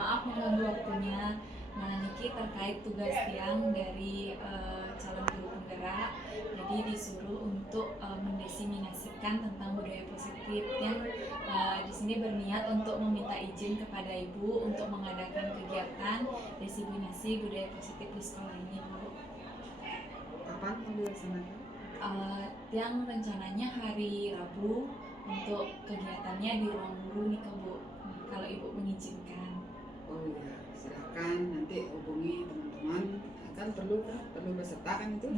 maaf mengganggu waktunya. Nah, Niki terkait tugas tiang dari calon guru penggerak, jadi disuruh untuk mendesimasikan tentang budaya positif yang di sini berniat untuk meminta izin kepada ibu untuk mengadakan kegiatan desimasi budaya positif di sekolah ini, Bu. Kapan mau dilaksanakan? Yang rencananya hari Rabu untuk kegiatannya di ruang guru nih, Bu, kalau ibu mengizinkan. Oh iya, silakan nanti hubungi teman-teman. Kan perlu peserta kan itu?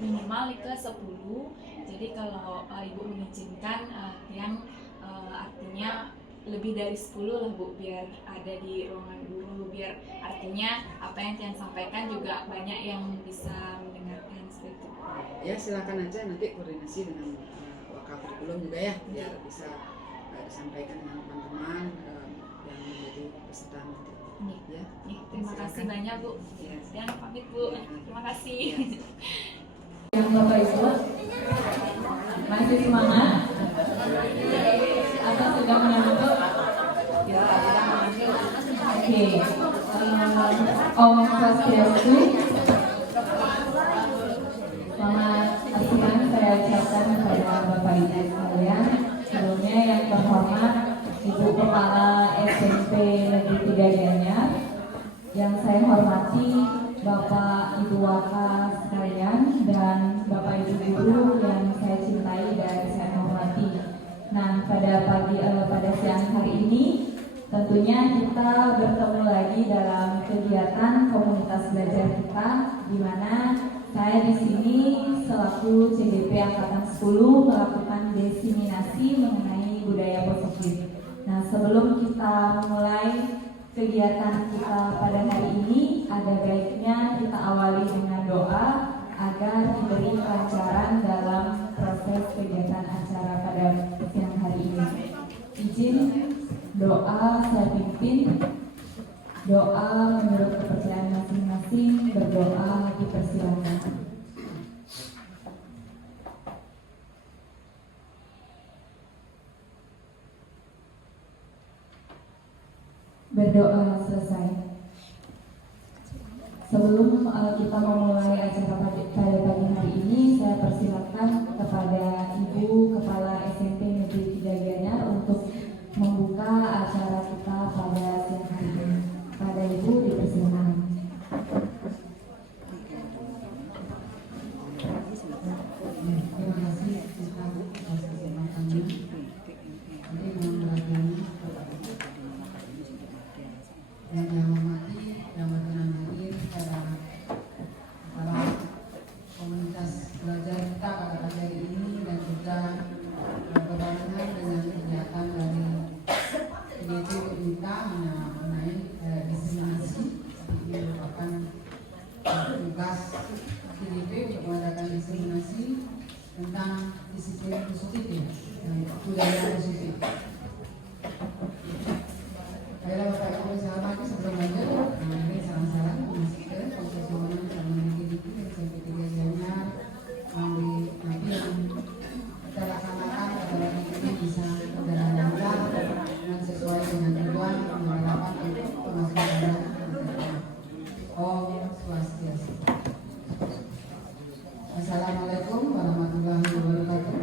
Minimal ke 10. Jadi kalau ibu mengizinkan yang artinya lebih dari 10 lah, Bu, biar ada di ruangan guru, biar artinya apa yang Tian sampaikan juga banyak yang bisa mendengarkan seperti itu. Ya silakan aja, nanti koordinasi dengan Wakakurikulum juga ya, biar bisa disampaikan dengan teman-teman yang menjadi peserta nanti. Ya. Terima kasih banyak, Bu. Ya. Tian pamit, Bu. Terima kasih. Yang Bapak Ibu masih semangat atau sudah mengantuk? Ya, sudah mengantuk. Oke. Om Swastiastu. Selamat siang saya ucapkan kepada Bapak Ibu sekalian. Sebelumnya yang terhormat Ibu Kepala SMP Negeri 3 Gianyar, yang saya hormati Bapak Ibu Waka sekalian dan Bapak Ibu guru yang saya cintai dan saya hormati. Nah, pada siang hari ini tentunya kita bertemu lagi dalam kegiatan komunitas belajar kita, di mana saya di sini selaku CDP Angkatan 10 melakukan diseminasi mengenai budaya positif. Nah, sebelum kita memulai kegiatan kita pada hari ini, ada baiknya kita awali dengan doa agar diberi kelancaran dalam proses kegiatan acara pada siang hari ini. Izin doa saya pimpin. Doa menurut kepercayaan masing-masing, berdoa dipersilakan. Berdoa selesai. Sebelum kita memulai acara pada pagi hari ini, saya persilakan kepada Ibu Kepala SMP Negeri 3 Gianyar untuk membuka acara kita pada siang hari ini. Pada Ibu dipersilakan. Terima kasih atas kesempatannya. Dan yang hormati yang berkenan hadir pada komunitas belajar kita pada pagi hari ini, dan juga berbarengan dengan kegiatan dari PDT kita mengenai diseminasi. Ini merupakan tugas PDT untuk mengadakan diseminasi tentang disiplin positif dan budaya positif. Baiklah Bapak Ibu saya hormati, sebelum lanjut, ini saran-saran masih ke konsesionan sama PDT dan SMP 3 Gianyar nanti yang kita laksanakan pada hari ini bisa berjalan lancar dan sesuai dengan tujuan yang diharapkan untuk pemasukan dana. Om Swastiastu. Assalamualaikum warahmatullahi wabarakatuh.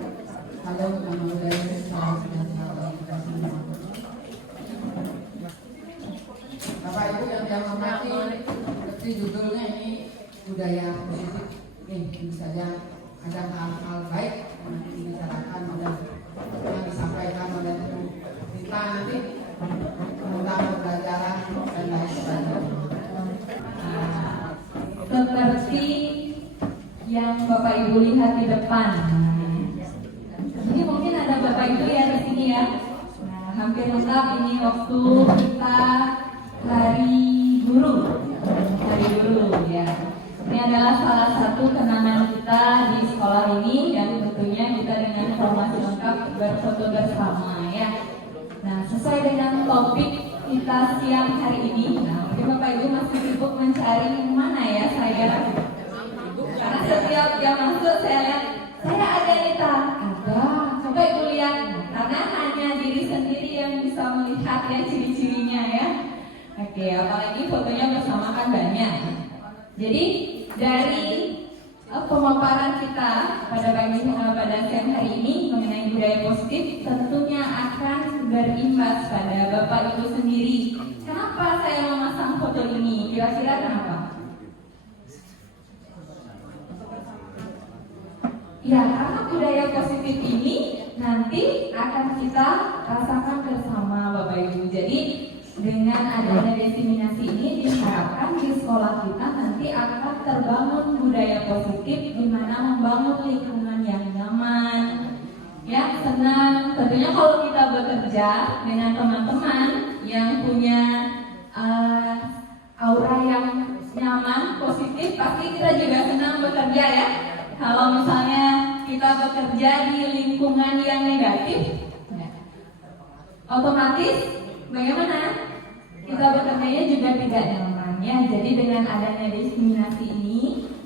Halo, nama budaya, salam sejahtera bagi kita semua. Bapak Ibu yang saya hormati, seperti judulnya ini budaya positif. Nih, tentu saja ada hal-hal baik yang dibicarakan oleh yang disampaikan oleh kita nanti tentang pembelajaran dan lain sebagainya. Seperti yang Bapak Ibu lihat di depan. Ini mungkin ada Bapak Ibu ya di sini ya. Nah, hampir lengkap ini waktu kita Hari Guru ya. Ini adalah salah satu kenangan kita di sekolah ini, dan tentunya kita dengan informasi lengkap berfoto bersama ya. Nah, sesuai dengan topik kita siang hari ini. Nah, mungkin Bapak Ibu masih sibuk mencari mana ya saya. Karena setiap yang masuk saya lihat, saya ada Nita, ada. Coba Ibu lihat, karena hanya diri sendiri yang bisa melihat ya ciri-cirinya ya. Oke, apalagi fotonya bersama kan banyak. Jadi dari pemaparan kita pada siang hari ini mengenai budaya positif tentunya akan berimbas pada Bapak Ibu sendiri. Kenapa saya memasang foto ini? Kira-kira kenapa? Ya, karena budaya positif ini nanti akan kita rasakan bersama Bapak Ibu. Jadi dengan adanya diseminasi ini diharapkan di sekolah kita nanti akan terbangun budaya positif di mana membangun lingkungan yang nyaman, ya senang. Tentunya kalau kita bekerja dengan teman-teman yang punya aura yang nyaman, positif, pasti kita juga senang bekerja ya. Kalau misalnya kita bekerja di lingkungan yang negatif, otomatis bagaimana? Kita bekerjanya juga tidak nyaman ya. Jadi dengan adanya diseminasi ini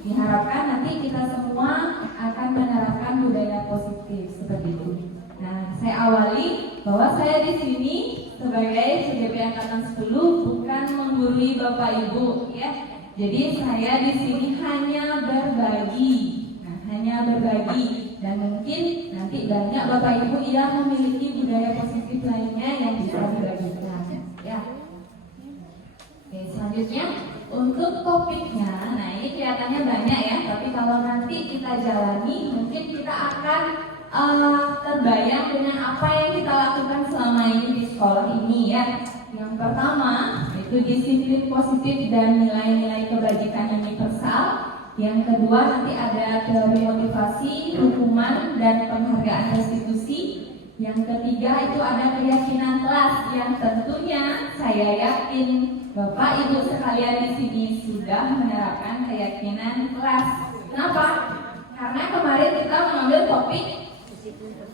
diharapkan nanti kita semua akan menerapkan budaya positif seperti itu. Nah, saya awali bahwa saya di sini sebagai CJP Angkatan 10 bukan menggurui Bapak Ibu ya. Jadi saya di sini hanya berbagi. Hanya berbagi dan mungkin nanti banyak Bapak Ibu yang memiliki budaya positif lainnya yang bisa dibagikan ya. Oke, selanjutnya untuk topiknya, nah ini kelihatannya banyak ya, tapi kalau nanti kita jalani mungkin kita akan terbayang dengan apa yang kita lakukan selama ini di sekolah ini ya. Yang pertama itu disiplin positif dan nilai-nilai kebajikan universal. Yang kedua nanti ada teori motivasi, hukuman, dan penghargaan restitusi. Yang ketiga itu ada keyakinan kelas yang tentunya saya yakin Bapak Ibu sekalian di sini sudah menerapkan keyakinan kelas. Kenapa? Karena kemarin kita mengambil topik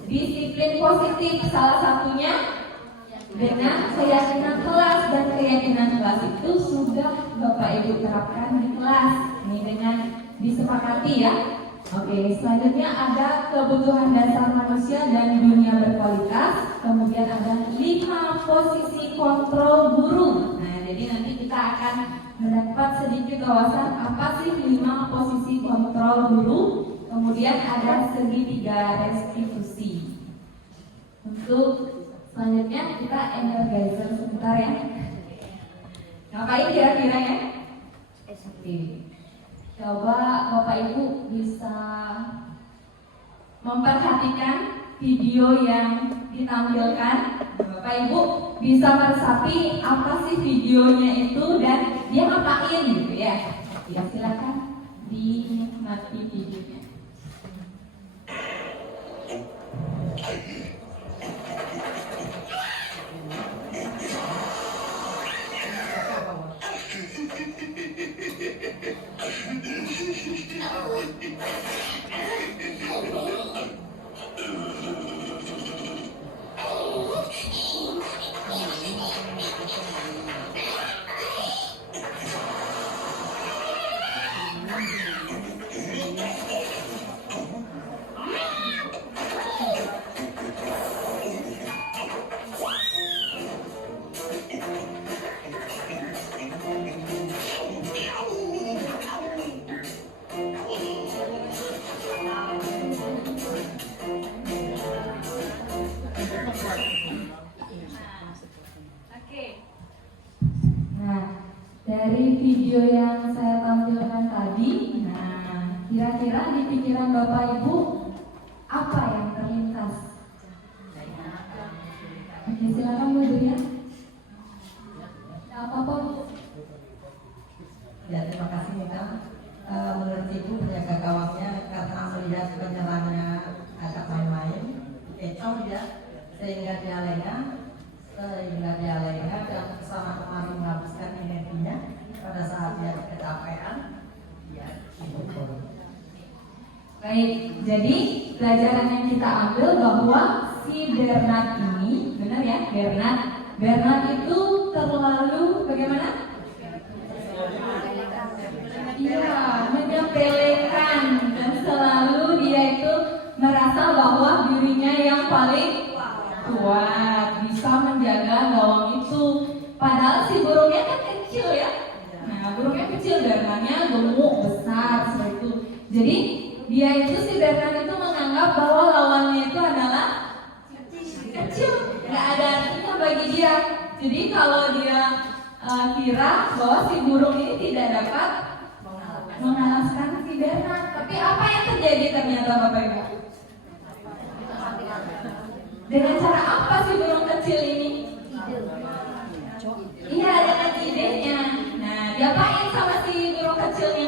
disiplin positif, salah satunya dengan keyakinan kelas, dan keyakinan kelas itu sudah Bapak Ibu terapkan di kelas. Ini dengan disepakati ya. Oke, selanjutnya ada kebutuhan dasar manusia dan dunia berkualitas. Kemudian ada 5 posisi kontrol guru. Nah, jadi nanti kita akan mendapat sedikit wawasan apa sih 5 posisi kontrol guru. Kemudian ada segitiga restitusi. Untuk selanjutnya kita energizer sebentar ya. Ngapain kira-kira ya? Oke. Coba Bapak Ibu bisa memperhatikan video yang ditampilkan. Bapak Ibu bisa meresapi apa sih videonya itu dan dia ngapain gitu ya. Ya silakan dinikmati videonya. Dari video yang saya tampilkan tadi, nah kira-kira di pikiran Bapak Ibu apa yang terlintas? Oke, silakan Bu Dunia. Apa-apa Bu? Ya, terima kasih Mika. Menurut Ibu penjaga gawangnya karena melihat penyerangnya agak main-main, kecoh ya, sehingga dia lengah dan kesana kemari menghabiskan energinya pada saat dia kecapean. Ya, Baik, jadi pelajaran yang kita ambil bahwa si Bernard ini, benar ya, Bernard itu terlalu bagaimana? Iya, menyepelekan, dan selalu dia itu merasa bahwa dirinya yang paling kuat, bisa menjaga gawang itu. Padahal si burungnya gemuk, besar, seperti itu. Jadi dia itu si Bernard itu menganggap bahwa lawannya itu adalah kecil, nggak ada artinya bagi dia. Jadi kalau dia kira bahwa si burung ini tidak dapat mengalahkan si Bernard, tapi apa yang terjadi ternyata Bapak Ibu? Dengan cara apa si burung kecil ini? Iya, dengan idenya. Nah, diapain sama si burung kecilnya?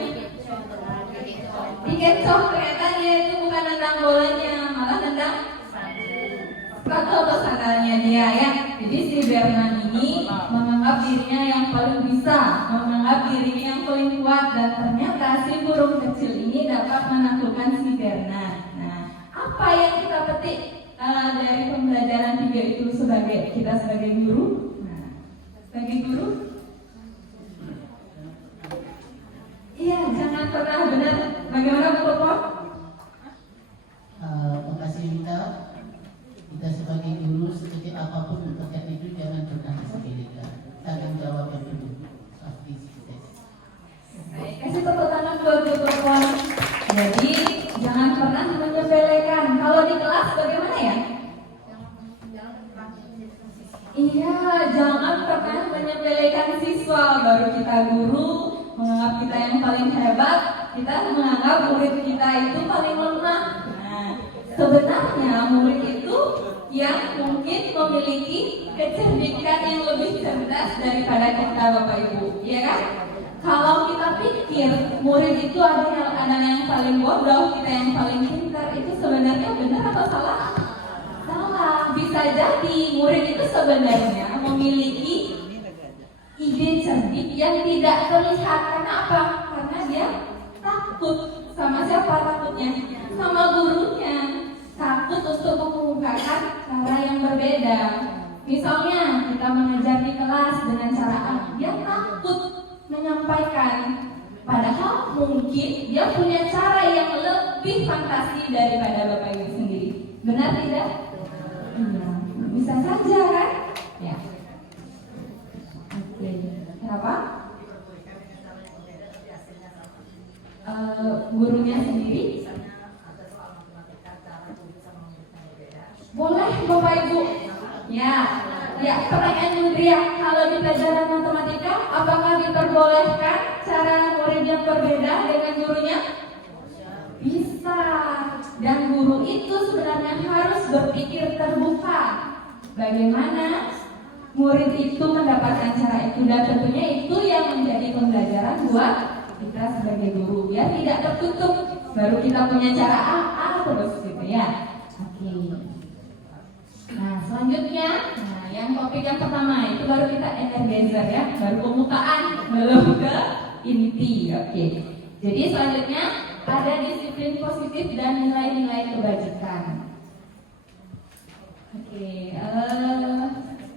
Dikecoh, ternyata dia itu bukan nendang bolanya, malah nendang sepatu atau sandalnya dia ya. Jadi si Bernard ini menganggap dirinya yang paling bisa, menganggap dirinya yang paling kuat, dan ternyata si burung kecil ini dapat menaklukkan si Bernard. Nah, apa yang kita petik dari pembelajaran 3 itu sebagai kita sebagai guru? Nah, sebagai guru, iya, jangan pernah benar. Bagaimana Bu Popon? Makasih Rita. Kita sebagai guru seperti apapun terkait itu jangan pernah disepelekan. Tanggung jawab yang penuh. Pasti sukses. Baik, kasih tepuk tangan buat Bu Popon. Jadi jangan pernah menyepelekan. Kalau di kelas bagaimana ya? Iya, jangan pernah menyepelekan siswa. Baru kita guru, menganggap kita yang paling hebat, kita menganggap murid kita itu paling lemah. Nah, sebenarnya murid itu yang mungkin memiliki kecerdikan yang lebih cerdas daripada kita Bapak Ibu, iya kan? Kalau kita pikir murid itu ada yang paling bodoh, kita yang paling pintar, itu sebenarnya benar atau salah? Salah. Bisa jadi murid itu sebenarnya memiliki ide cerdik yang tidak terlihat. Kenapa? Karena dia takut. Sama siapa takutnya? Sama gurunya. Takut untuk mengemukakan cara yang berbeda. Misalnya kita mengajar di kelas dengan cara A, dia takut menyampaikan. Padahal mungkin dia punya cara yang lebih fantasi daripada Bapak Ibu sendiri. Benar tidak? Iya. Bisa saja kan? Ya. Oke. Kenapa? Gurunya sendiri boleh Bapak Ibu. Ya, pertanyaan Nudria, kalau di pelajaran matematika apakah diperbolehkan cara murid yang berbeda dengan gurunya? Bisa. Dan guru itu sebenarnya harus berpikir terbuka. Bagaimana murid itu mendapatkan cara itu, dan tentunya itu yang menjadi pembelajaran buat kita sebagai guru, ya tidak tertutup. Baru kita punya cara A terus gitu ya. Oke. Nah selanjutnya, yang topik yang pertama itu baru kita energizer ya, baru pembukaan, belum ke inti. Oke. Jadi selanjutnya ada disiplin positif dan nilai-nilai kebajikan. Oke.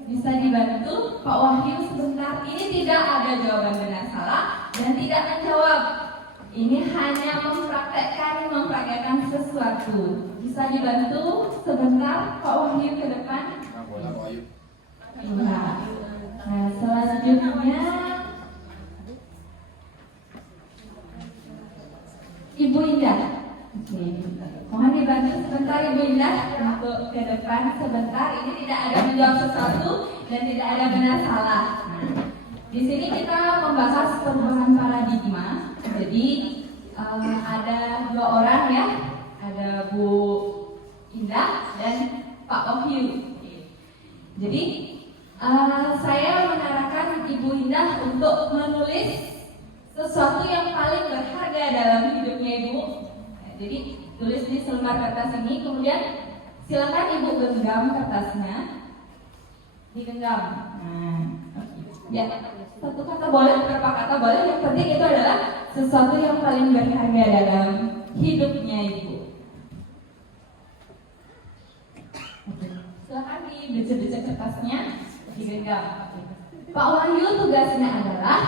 Bisa dibantu Pak Wahyu sebentar. Ini tidak ada jawaban benar salah dan tidak menjawab. Ini hanya mempraktekkan sesuatu. Bisa dibantu sebentar Pak Wahyu ke depan. Iya. Nah selanjutnya Ibu Indah. Oke. Mohon dibantu sebentar Ibu Indah untuk ke depan sebentar. Ini tidak ada menjawab sesuatu dan tidak ada benar salah. Nah, di sini kita membahas perubahan paradigma. Jadi ada 2 orang ya, ada Bu Indah dan Pak Wahyu. Jadi saya mengarahkan Ibu Indah untuk menulis sesuatu yang paling berharga dalam hidupnya Ibu. Jadi tulis di selembar kertas ini, kemudian silakan Ibu genggam kertasnya, digenggam. Nah, ya, satu kata boleh, berapa kata boleh, yang penting itu adalah sesuatu yang paling berharga dalam hidupnya Ibu. Silakan dibecek-becek kertasnya, digenggam. Pak Wahyu tugasnya adalah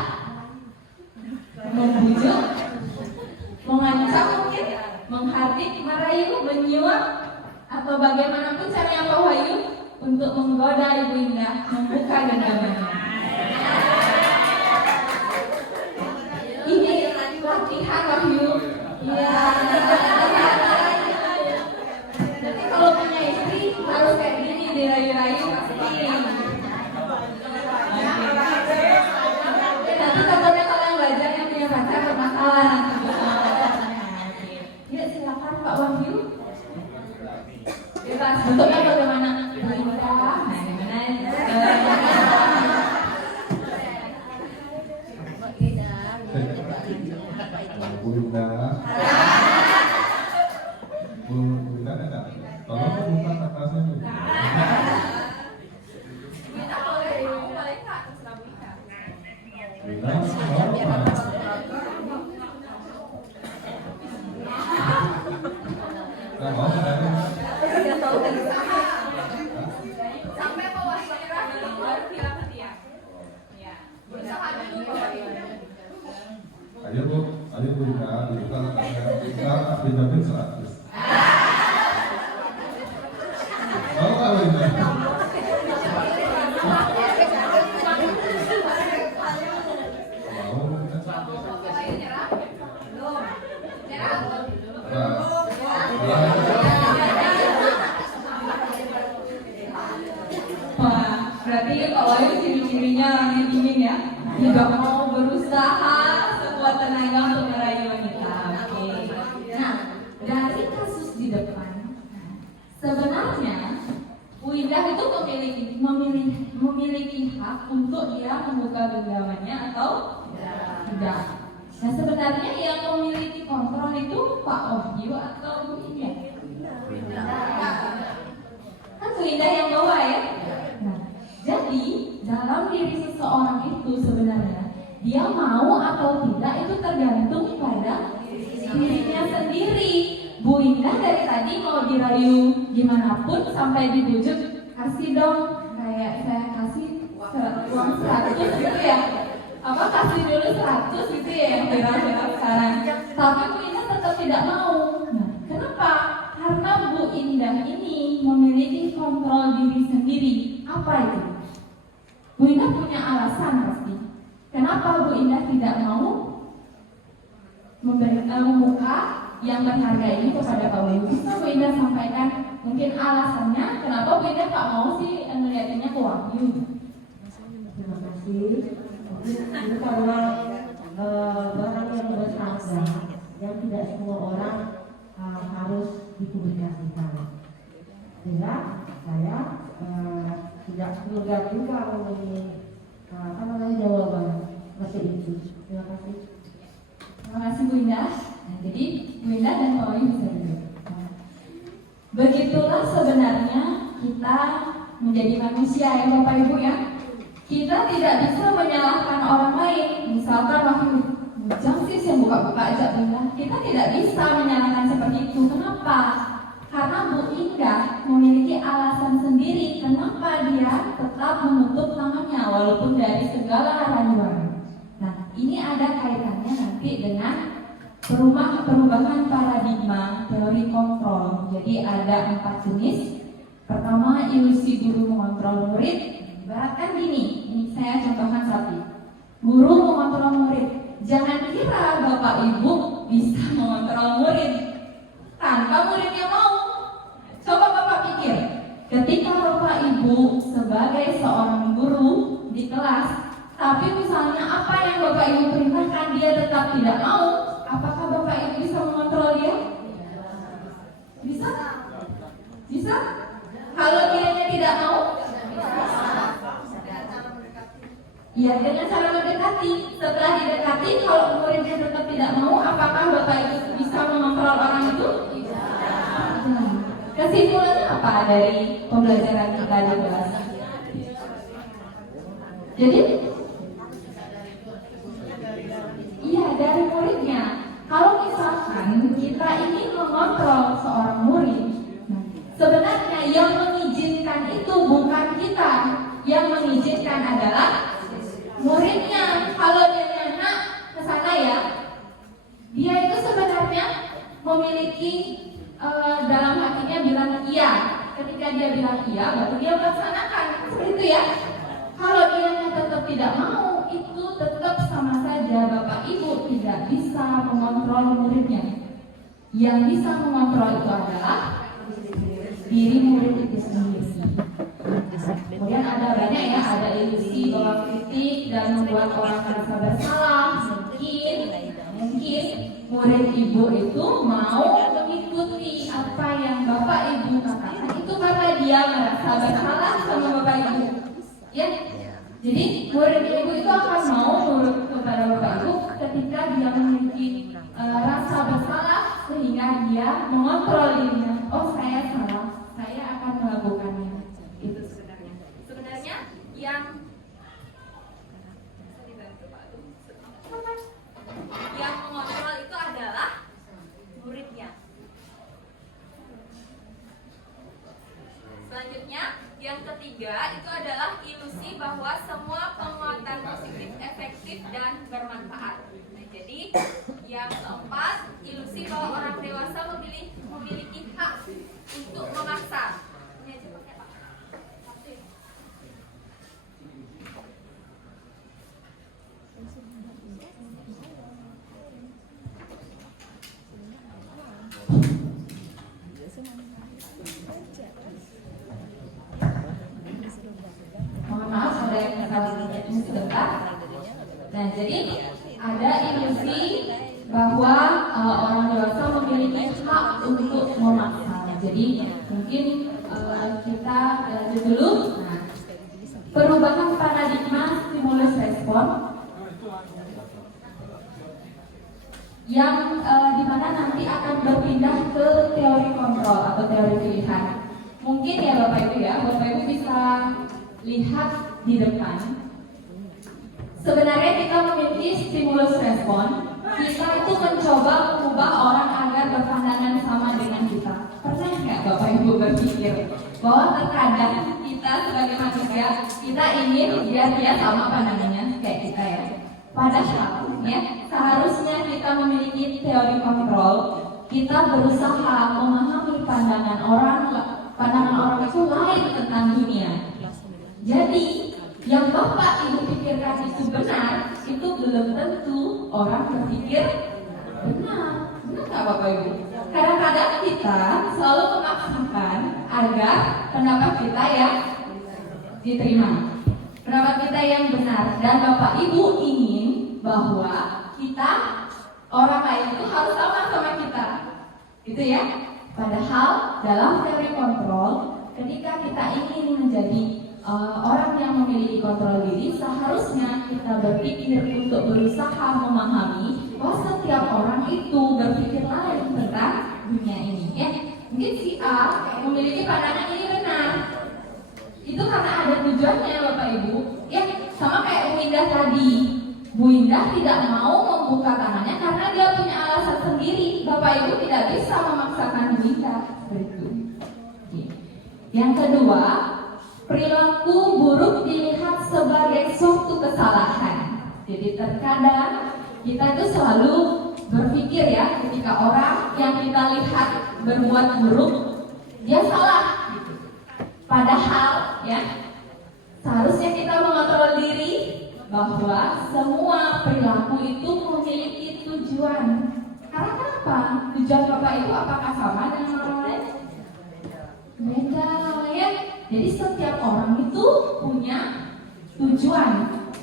membujuk, mengancam mungkin, menghardik, merayu, menyuap, atau bagaimanapun caranya Pak Wahyu untuk menggoda Ibu Indah membuka genggamannya. Ini Tadi Bunda itu katanya Benjamin 100. Mau nggak Bunda? Wah, berarti Pak Wahyu ciri-cirinya orangnya dingin ya. Tidak mau berusaha sekuat tenaga untuk merayu wanita. Oke. Nah, dari kasus di depan, sebenarnya Bu Indah itu memiliki hak untuk dia membuka genggamannya atau tidak. Nah, sebenarnya yang memiliki kontrol itu Pak Wahyu atau Bu Indah? Kan Bu Indah yang bawa ya. Nah, jadi dalam diri seseorang itu sebenarnya dia mau atau tidak itu tergantung pada dirinya sendiri. Bu Indah dari tadi mau dirayu gimana pun sampai dibujuk, kasih dong, kayak saya kasih uang 100 gitu ya. Apa kasih dulu 100 gitu ya yang viral-viral sekarang. Tapi Bu Indah tetap tidak mau. Nah, kenapa? Karena Bu Indah ini memiliki kontrol diri sendiri. Apa itu? Bu Indah punya alasan pasti. Kenapa Bu Indah tidak mau membuka yang berharga ini kepada Pak Wahyu? Bisa Bu Indah sampaikan mungkin alasannya kenapa Bu Indah tak mau sih melihatnya ke Wahyu? Terima kasih. Ini karena barang yang berharga yang tidak semua orang harus dipublikasikan. Sehingga saya tidak segan juga mengenai jawaban seperti itu. Terima kasih. Terima kasih Bu Indah. Nah, jadi Bu Indah dan Pak Wahyu bisa dulu. Begitulah sebenarnya kita menjadi manusia ya Bapak Ibu ya. Kita tidak bisa menyalahkan orang lain. Misalkan Wahyu, jangan sih saya buka-buka aja Bu Indah. Kita tidak bisa menyalahkan seperti itu. Kenapa? Karena Bu Indah memiliki alasan sendiri kenapa dia tetap menutup tangannya walaupun dari segala rayuan. Nah, ini ada kaitannya nanti dengan perubahan paradigma teori kontrol. Jadi ada 4 jenis. Pertama, ilusi guru mengontrol murid. Ibaratkan gini, ini saya contohkan satu. Guru mengontrol murid. Jangan kira Bapak Ibu bisa mengontrol murid tanpa muridnya mau. Coba Bapak pikir, ketika Bapak Ibu sebagai seorang guru di kelas, tapi misalnya apa yang Bapak Ibu perintahkan dia tetap tidak mau, apakah Bapak Ibu bisa mengontrol dia? Bisa? Bisa? Kalau dia tidak mau? Ya, dengan cara mendekati. Setelah didekati, kalau muridnya tetap tidak mau, apakah Bapak Ibu bisa mengontrol orang itu? Kesimpulannya apa dari pembelajaran kita di kelas? Jadi, iya dari muridnya. Kalau misalkan kita ini mengontrol seorang murid, sebenarnya yang mengizinkan itu bukan kita. Yang mengizinkan adalah muridnya. Kalau dia nanya ke sana ya, dia itu sebenarnya memiliki dalam hatinya bilang iya. Ketika dia bilang iya, baru dia melaksanakan. Seperti itu ya. Kalau dia tetap tidak mau, itu tetap sama saja Bapak Ibu tidak bisa mengontrol muridnya. Yang bisa mengontrol itu adalah diri murid itu sendiri. Kemudian ada banyak ya, ada ilusi bahwa kritik dan membuat orang merasa bersalah. Mungkin murid ibu itu mau mengikuti apa yang Bapak Ibu katakan itu karena dia merasa bersalah sama Bapak Ibu. Ya, jadi murid ibu itu akan mau nurut kepada Bapak Ibu ketika dia memiliki rasa bersalah sehingga dia mengontrol dirinya. Oh saya salah, saya akan melakukannya. Itu sebenarnya. Sebenarnya yang mengontrol itu adalah muridnya. Selanjutnya, yang ketiga itu adalah ilusi bahwa semua penguatan positif efektif dan bermanfaat. Nah, jadi Yang keempat, ilusi bahwa orang dewasa memiliki hak untuk memaksa. Ini aja pakai Pak. Mohon maaf, ada yang salah sebentar. Nah, jadi ada ilusi bahwa orang dewasa memiliki hak untuk memaksa. Jadi mungkin kita lanjut dulu. Nah, perubahan paradigma stimulus respon yang dimana nanti akan berpindah ke teori kontrol atau teori pilihan. Mungkin ya Bapak Ibu bisa lihat di depan. Sebenarnya kita memiliki stimulus respon. Kita itu mencoba mengubah orang agar berpandangan sama dengan kita. Pernah nggak Bapak Ibu berpikir bahwa terkadang kita sebagai manusia kita ingin dia sama pandangannya kayak kita ya? Padahal ya seharusnya kita memiliki teori kontrol. Kita berusaha memahami pandangan orang itu lain tentang dunia. Jadi yang Bapak Ibu pikirkan itu benar, itu belum tentu orang berpikir benar. Benar nggak Bapak Ibu? Kadang-kadang kita selalu memaksakan agar pendapat kita yang diterima, pendapat kita yang benar, dan Bapak Ibu ingin bahwa kita orang lain itu harus sama kita, gitu ya. Padahal dalam teori kontrol, ketika kita ingin menjadi orang yang memiliki kontrol diri, seharusnya kita berpikir untuk berusaha memahami bahwa setiap orang itu berpikir lain tentang dunia ini. Ya, mungkin si A memiliki pandangan ini benar, itu karena ada tujuannya Bapak Ibu. Ya, sama kayak Bu Indah tadi. Bu Indah tidak mau membuka tangannya karena dia punya alasan sendiri. Bapak Ibu tidak bisa memaksakan Bu Indah. Yang kedua, perilaku buruk dilihat sebagai suatu kesalahan. Jadi terkadang kita itu selalu berpikir ya, ketika orang yang kita lihat berbuat buruk, dia salah. Padahal ya, seharusnya kita mengontrol diri bahwa semua perilaku itu memiliki tujuan. Karena kenapa? Tujuan Bapak Ibu apakah sama dengan orang lain? Beda ya. Jadi setiap orang itu punya tujuan.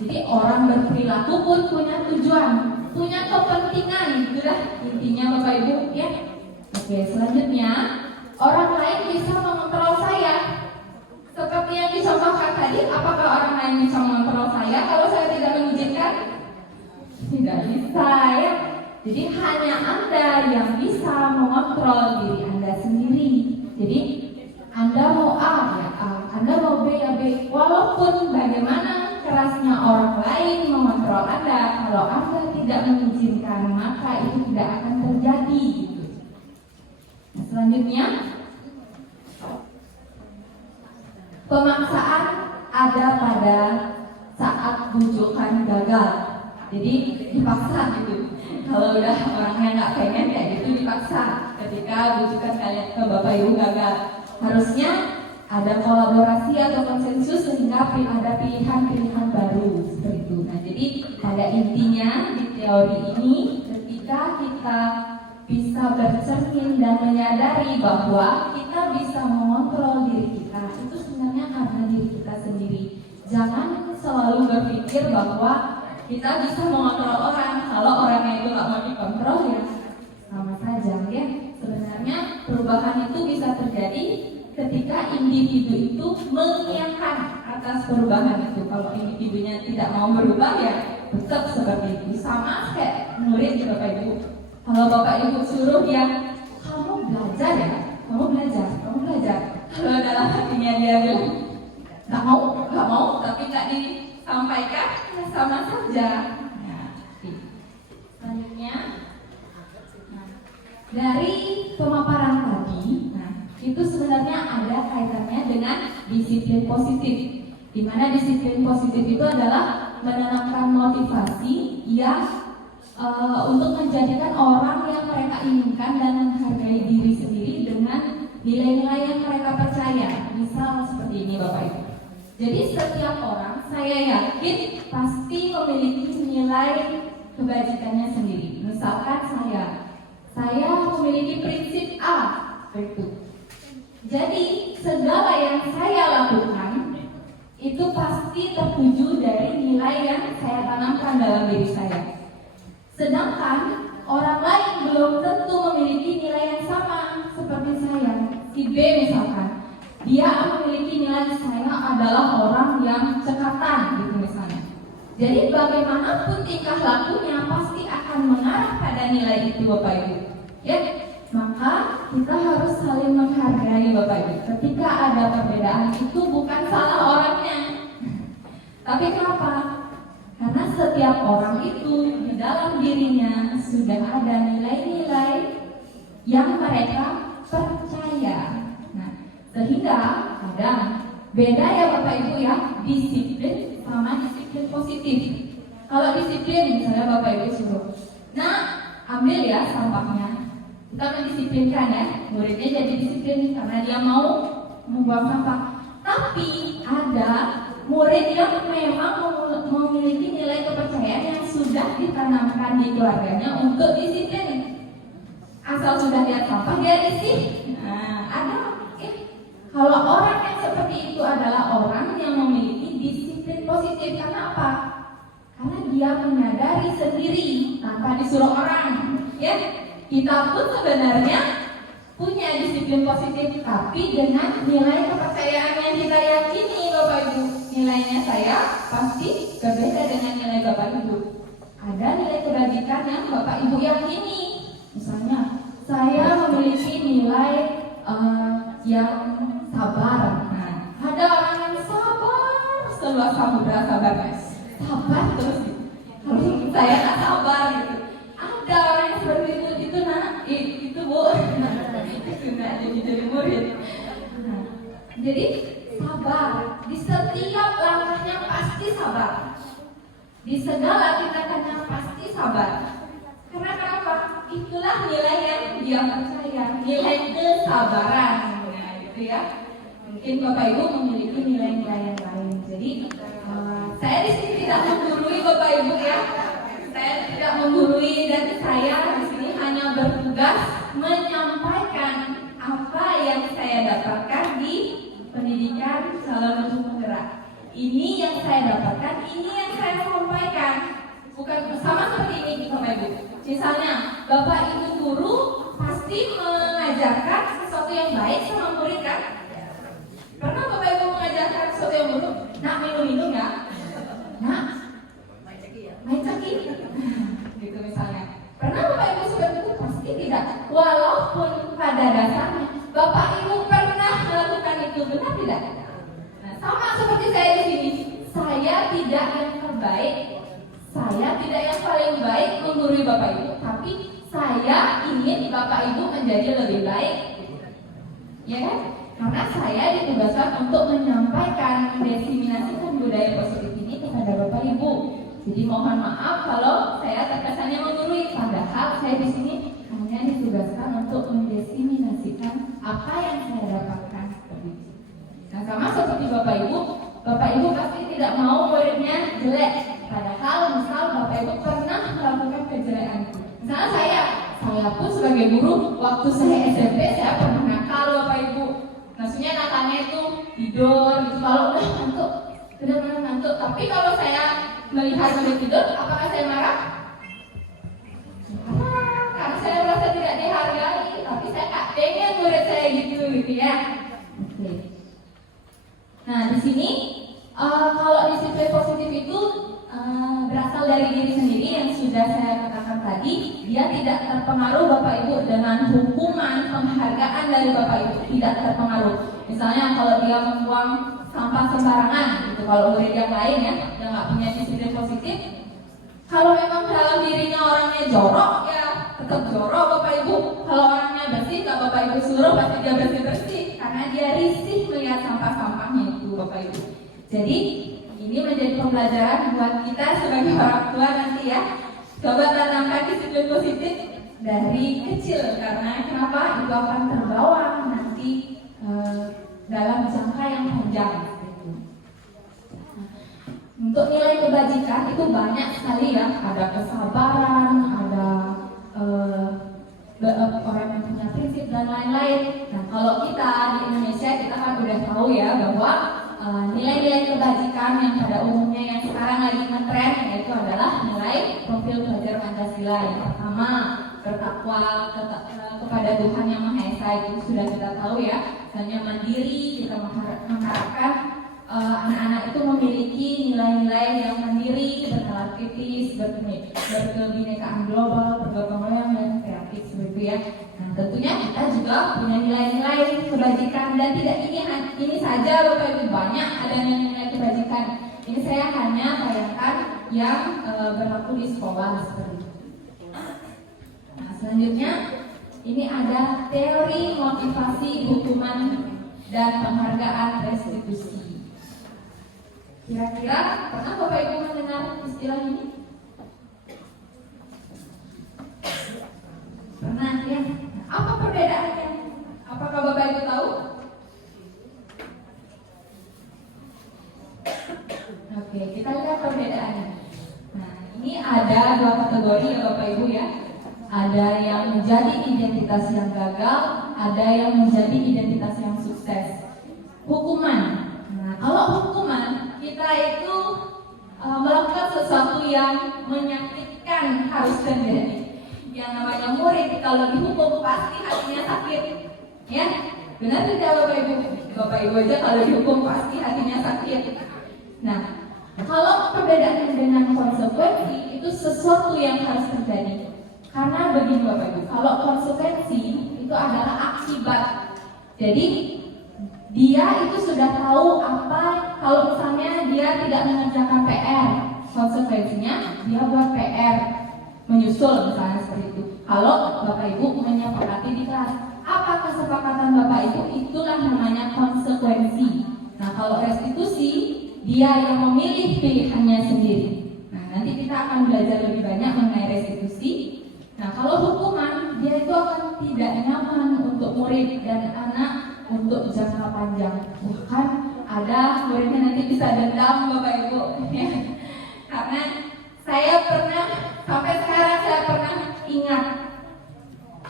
Jadi orang berperilaku pun punya tujuan, punya kepentingan. Itulah intinya Bapak Ibu ya. Oke, selanjutnya orang lain bisa mengontrol saya. Seperti yang dicontohkan tadi, apakah orang lain bisa mengontrol saya kalau saya tidak mengizinkan? Tidak bisa ya. Jadi hanya Anda yang bisa mengontrol diri Anda sendiri. Jadi Anda mau A ya A, Anda mau B ya B. Walaupun bagaimana kerasnya orang lain mengontrol Anda, kalau Anda tidak mengizinkan maka itu tidak akan terjadi. Nah, selanjutnya, pemaksaan ada pada saat bujukan gagal. Jadi dipaksa gitu. Kalau udah orangnya nggak pengen kayak gitu dipaksa. Ketika bujukan kalian ke Bapak Ibu gagal, harusnya ada kolaborasi atau konsensus sehingga ada pilihan-pilihan baru seperti itu. Nah, jadi pada intinya di teori ini, ketika kita bisa bercermin dan menyadari bahwa kita bisa mengontrol diri kita, itu sebenarnya karena diri kita sendiri. Jangan selalu berpikir bahwa kita bisa mengontrol orang, kalau orangnya itu nggak mau dikontrol ya sama saja ya. Sebenarnya perubahan itu bisa terjadi ketika individu itu mengiyakan atas perubahan itu. Kalau individunya tidak mau berubah ya tetap seperti itu. Sama kayak murid di Bapak Ibu. Kalau Bapak Ibu suruh dia, kamu belajar ya, kamu belajar. Kalau dalam hatinya dia bilang nggak mau, tapi nggak disampaikan, ya sama saja. Nah, selanjutnya, dari pemaparan tadi, itu sebenarnya ada kaitannya dengan disiplin positif. Di mana disiplin positif itu adalah menanamkan motivasi yang untuk menjadikan orang yang mereka inginkan dan menghargai diri sendiri dengan nilai-nilai yang mereka percaya. Misal seperti ini Bapak Ibu. Jadi setiap orang saya yakin pasti memiliki nilai kebajikannya sendiri. Misalkan saya memiliki prinsip A, itu. Jadi segala yang saya lakukan itu pasti tertuju dari nilai yang saya tanamkan dalam diri saya. Sedangkan orang lain belum tentu memiliki nilai yang sama seperti saya. Si B misalkan, dia memiliki nilai saya adalah orang yang cekatan gitu misalnya. Jadi bagaimanapun tingkah lakunya pasti akan mengarah pada nilai itu Bapak Ibu. Ya, maka kita harus saling menghargai Bapak Ibu. Ketika ada perbedaan itu bukan salah orangnya. Tapi kenapa? Karena setiap orang itu di dalam dirinya sudah ada nilai-nilai yang mereka percaya. Nah, sehingga kadang beda ya Bapak Ibu ya, disiplin sama disiplin positif. Kalau disiplin misalnya Bapak Ibu suruh, nah ambil ya sampahnya, kita mendisiplinkan ya, muridnya jadi disiplin karena dia mau membuang sampah. Tapi ada murid yang memang memiliki nilai kepercayaan yang sudah ditanamkan di keluarganya untuk disiplin. Asal sudah lihat sampah dia disiplin. Nah, ada. Kalau orang yang seperti itu adalah orang yang memiliki disiplin positif. Karena apa? Karena dia menyadari sendiri tanpa disuruh orang. Ya, kita pun sebenarnya punya disiplin positif, tapi dengan nilai kepercayaan yang kita yakini Bapak Ibu. Nilainya saya pasti berbeda dengan nilai Bapak Ibu. Ada nilai kebajikan yang Bapak Ibu yakini. Misalnya, saya memiliki nilai yang sabar. Nah, ada orang yang sabar seluas samudra sabarnya. Sabar terus. Kalau saya nggak sabar gitu. Ada orang yang seperti itu itu Bu. Itu nggak jadi murid. Nah, jadi sabar di setiap langkahnya pasti sabar. Di segala tindakannya pasti sabar. Karena kenapa? Itulah nilai yang dia percaya, nilai kesabaran. Nah, gitu ya. Mungkin Bapak Ibu memiliki nilai-nilai yang lain. Jadi saya di sini tidak menggurui Bapak Ibu ya. Saya tidak menggurui dan saya di sini hanya bertugas menyampaikan apa yang saya dapatkan di pendidikan calon guru penggerak. Ini yang saya dapatkan, ini yang saya sampaikan. Bukan sama seperti ini Bapak Ibu. Misalnya Bapak Ibu guru pasti mengajarkan sesuatu yang baik sama murid kan? Pernah Bapak Ibu mengajarkan sesuatu yang buruk? Nak minum ya? Nak main caki? Gitu misalnya. Pernah Bapak Ibu seperti itu? Pasti tidak. Walaupun pada dasarnya Bapak Ibu pernah melakukan itu, benar tidak? Nah, sama seperti saya di sini. Saya tidak yang terbaik, saya tidak yang paling baik menggurui Bapak Ibu, tapi saya ingin Bapak Ibu menjadi lebih baik. Ya kan? Karena saya ditugaskan untuk menyampaikan, mendiseminasikan budaya positif ini kepada Bapak Ibu. Jadi mohon maaf kalau saya terkesannya menggurui, padahal saya di sini hanya ditugaskan untuk mendiseminasikan apa yang saya dapatkan. Nah, sama seperti Bapak Ibu pasti tidak mau muridnya jelek. Padahal misal Bapak Ibu pernah melakukan kejelekan. Misalnya saya pun sebagai guru, waktu saya SMP saya pernah nakal Bapak Ibu. Maksudnya nakalnya itu tidur gitu. Kalau udah ngantuk, benar-benar ngantuk. Tapi kalau saya melihat murid tidur, apakah saya marah? Karena saya merasa tidak dihargai. Tapi saya nggak pengen murid saya gitu ya. Oke. Nah di sini kalau disiplin positif itu berasal dari diri sendiri yang sudah saya katakan tadi. Dia tidak terpengaruh Bapak Ibu dengan hukuman, penghargaan dari Bapak Ibu, tidak terpengaruh. Misalnya kalau dia membuang sampah sembarangan, gitu. Kalau murid yang lain ya, yang nggak punya disiplin positif, kalau memang dalam dirinya orangnya jorok ya tetap jorok Bapak Ibu. Kalau orangnya bersih, nggak Bapak Ibu suruh pasti dia bersih karena dia risih melihat sampah-sampahnya itu Bapak Ibu. Jadi ini menjadi pembelajaran buat kita sebagai orang tua nanti ya. Coba tanamkan disiplin positif dari kecil, karena kenapa? Itu akan terbawa nanti dalam jangka yang panjang. Untuk nilai kebajikan itu banyak sekali ya, ada kesabaran, ada orang yang punya prinsip dan lain-lain. Nah, kalau kita di Indonesia kita kan udah tahu ya bahwa nilai-nilai kebajikan yang pada umumnya yang sekarang lagi ngetren yaitu adalah nilai profil pelajar Pancasila. Yang pertama, bertakwa kepada Tuhan Yang Maha Esa, itu sudah kita tahu ya. Hanya mandiri, kita mengharapkan anak-anak itu memiliki nilai-nilai yang mandiri, bernalar kritis, berkebinekaan global, bergotong royong dan kreatif seperti ya. Nah, tentunya kita juga punya nilai-nilai kebajikan, dan tidak ini saja Bapak Ibu, banyak adanya nilai kebajikan. Ini saya hanya bayangkan yang berlaku di sekolah seperti itu. Nah, selanjutnya ini ada teori motivasi hukuman dan penghargaan restitusi. Kira-kira pernah Bapak Ibu mendengar istilah ini? Pernah ya? Apa perbedaannya? Apakah Bapak Ibu tahu? Oke, kita lihat perbedaannya. Nah, ini ada dua kategori ya Bapak Ibu ya. Ada yang menjadi identitas yang gagal, ada yang menjadi identitas yang sukses. Hukuman. Nah, kalau hukuman, kita itu melakukan sesuatu yang menyakitkan harus terjadi. Yang namanya murid kalau dihukum pasti hatinya sakit, ya benar tidak Bapak Ibu? Bapak Ibu aja kalau dihukum pasti hatinya sakit. Nah, kalau perbedaannya dengan konsekuensi itu sesuatu yang harus terjadi. Karena begini Bapak Ibu, kalau konsekuensi itu adalah akibat. Jadi dia itu sudah tahu apa, kalau misalnya dia tidak mengerjakan PR, konsekuensinya dia buat PR, menyusul misalnya seperti itu. Kalau Bapak Ibu menyepakati di kelas, apa kesepakatan Bapak Ibu, itulah namanya konsekuensi. Nah, kalau restitusi, dia yang memilih pilihannya sendiri. Nah, nanti kita akan belajar lebih banyak mengenai restitusi. Nah, kalau hukuman, dia itu akan tidak nyaman untuk murid dan anak untuk jangka panjang. Bahkan ada muridnya nanti bisa dendam Bapak Ibu ya. Karena saya pernah, sampai sekarang saya pernah ingat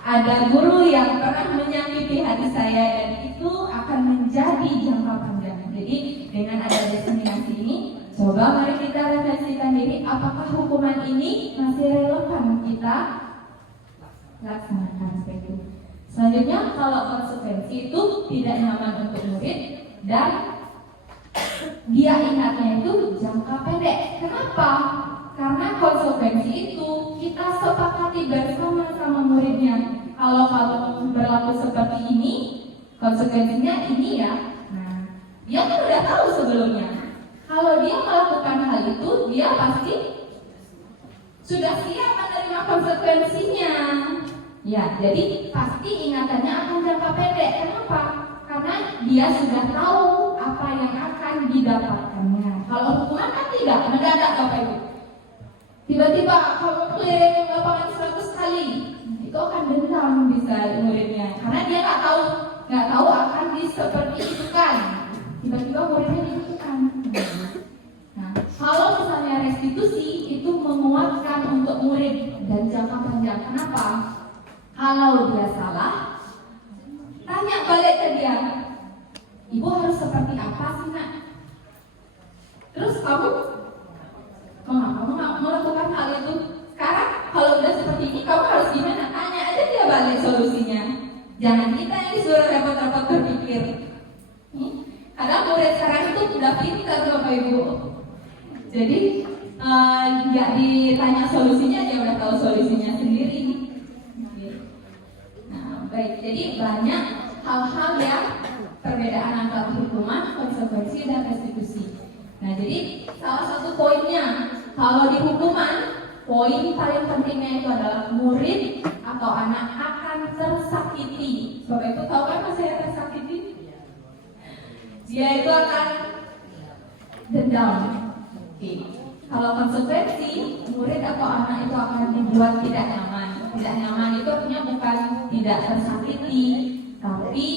ada guru yang pernah menyakiti hati saya, dan itu akan menjadi jangka panjang. Jadi dengan ada diskriminasi ini, coba mari kita refleksikan diri, apakah hukuman ini masih relevan kita laksanakan seperti itu. Selanjutnya, kalau konsekuensi itu tidak nyaman untuk murid dan dia ingatnya itu jangka pendek. Kenapa? Karena konsekuensi itu kita sepakati bersama sama muridnya. Kalau berlaku seperti ini, konsekuensinya ini ya. Nah, dia kan udah tahu sebelumnya. Kalau dia melakukan hal itu, dia pasti sudah siap menerima konsekuensinya. Ya, jadi pasti ingatannya akan jangka pendek. Kenapa? Karena dia sudah tahu apa yang akan didapatkannya. Kalau hukuman kan tidak, mendadak Bapak Ibu. Tiba-tiba kamu keliling lapangan 100 kali, itu akan dendam bisa muridnya. Karena dia nggak tahu akan seperti itu kan. Tiba-tiba muridnya dihukum. Nah, kalau misalnya restitusi itu menguatkan untuk murid dan jangka panjang. Kenapa? Kalau dia salah, tanya balik ke dia, ibu harus seperti apa sih nak? Terus kamu melakukan hal itu. Sekarang kalau udah seperti ini, kamu harus gimana? Tanya aja dia balik solusinya. Jangan kita yang disuruh repot-repot berpikir. Karena murid sekarang itu udah pintar Bapak Ibu. Jadi nggak ditanya solusinya, dia udah tahu solusinya sendiri. Baik, jadi banyak hal-hal yang perbedaan antara hukuman, konsekuensi, dan restitusi. Nah, jadi salah satu poinnya, kalau di hukuman, poin paling pentingnya itu adalah murid atau anak akan tersakiti. Bapak Ibu tahu kan saya tersakiti? Dia itu akan dendam. Oke. Kalau konsekuensi, murid atau anak itu akan dibuat tidak nyaman. Tidak nyaman itu artinya bukan tidak tersakiti, tapi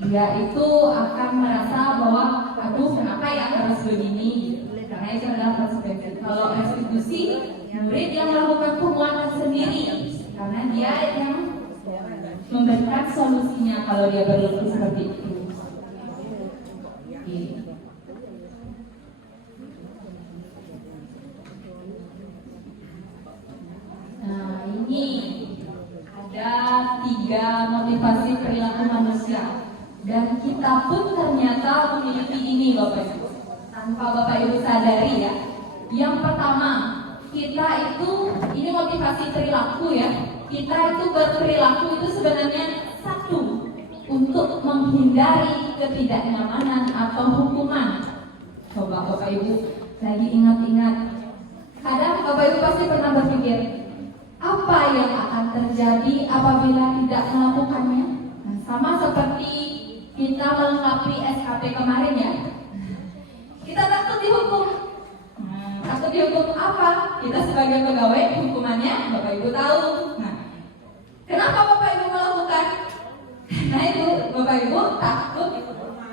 dia itu akan merasa bahwa aduh kenapa ya harus begini, karena itu adalah konsekuensi. Kalau restitusi, murid yang melakukan penguatan sendiri, karena dia yang memberikan solusinya kalau dia berlaku seperti itu. Oke. Nah, ini ada 3 motivasi perilaku manusia, dan kita pun ternyata memiliki ini Bapak Ibu, tanpa Bapak Ibu sadari ya. Yang pertama, kita itu, ini motivasi perilaku ya, kita itu berperilaku itu sebenarnya satu, untuk menghindari ketidaknyamanan atau hukuman. Coba Bapak Ibu lagi ingat-ingat, kadang Bapak Ibu pasti pernah berpikir, apa yang akan terjadi apabila tidak melakukannya? Nah, sama seperti kita melengkapi SKP kemarin ya. Kita takut dihukum. Takut dihukum apa? Kita sebagai pegawai hukumannya Bapak Ibu tahu. Nah, kenapa Bapak Ibu melakukan? Nah itu Bapak Ibu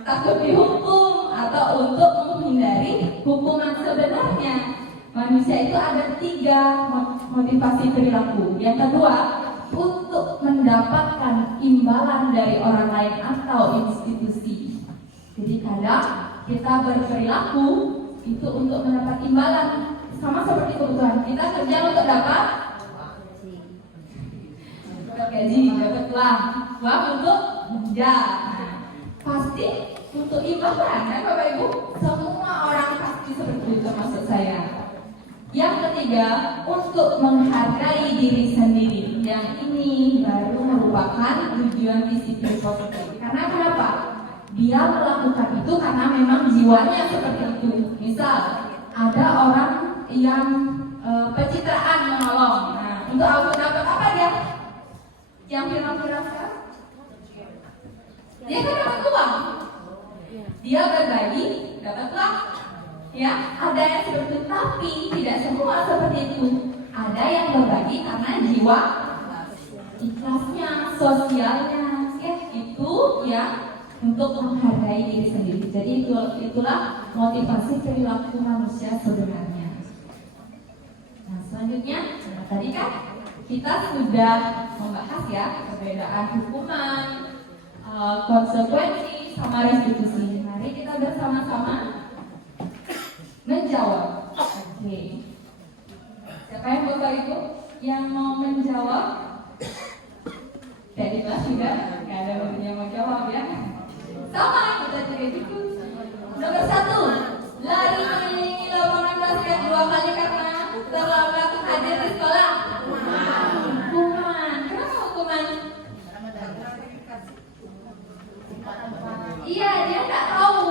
takut dihukum atau untuk menghindari hukuman. Sebenarnya manusia itu ada 3 motivasi perilaku. Yang kedua, untuk mendapatkan imbalan dari orang lain atau institusi. Jadi kadang kita berperilaku itu untuk mendapat imbalan, sama seperti kebutuhan. Kita kerja untuk dapat gaji, dapat uang untuk kerja. Nah, pasti untuk imbalan kan Bapak Ibu? Semua orang pasti seperti itu, maksud saya. Yang ketiga, untuk menghargai diri sendiri. Yang ini baru merupakan tujuan disiplin positif. Karena kenapa? Dia melakukan itu karena memang jiwanya seperti itu. Misal, ada orang yang pencitraan menolong. Nah, untuk aku dapat apa dia? Yang viral-viral sekarang? Dia kan dapat uang. Dia berbagi, dapat uang. Ya, ada yang seperti itu, tapi tidak semua seperti itu. Ada yang berbagi karena jiwa ikhlasnya, sosialnya, ya itu ya untuk menghargai diri sendiri. Jadi itulah motivasi perilaku manusia sebenarnya. Nah, selanjutnya, tadi kan kita sudah membahas ya perbedaan hukuman, konsekuensi, sama restitusi. Mari kita bersama-sama menjawab. Oke. Siapa yang Bapak Ibu yang mau menjawab? Dari kelas juga nggak ada yang mau jawab ya. Sama kita juga gitu. Nomor 1, lari mengelilingi lapangan basket 2 kali karena terlambat hadir di sekolah. Hukuman. Kenapa hukuman? Iya, dia nggak tahu.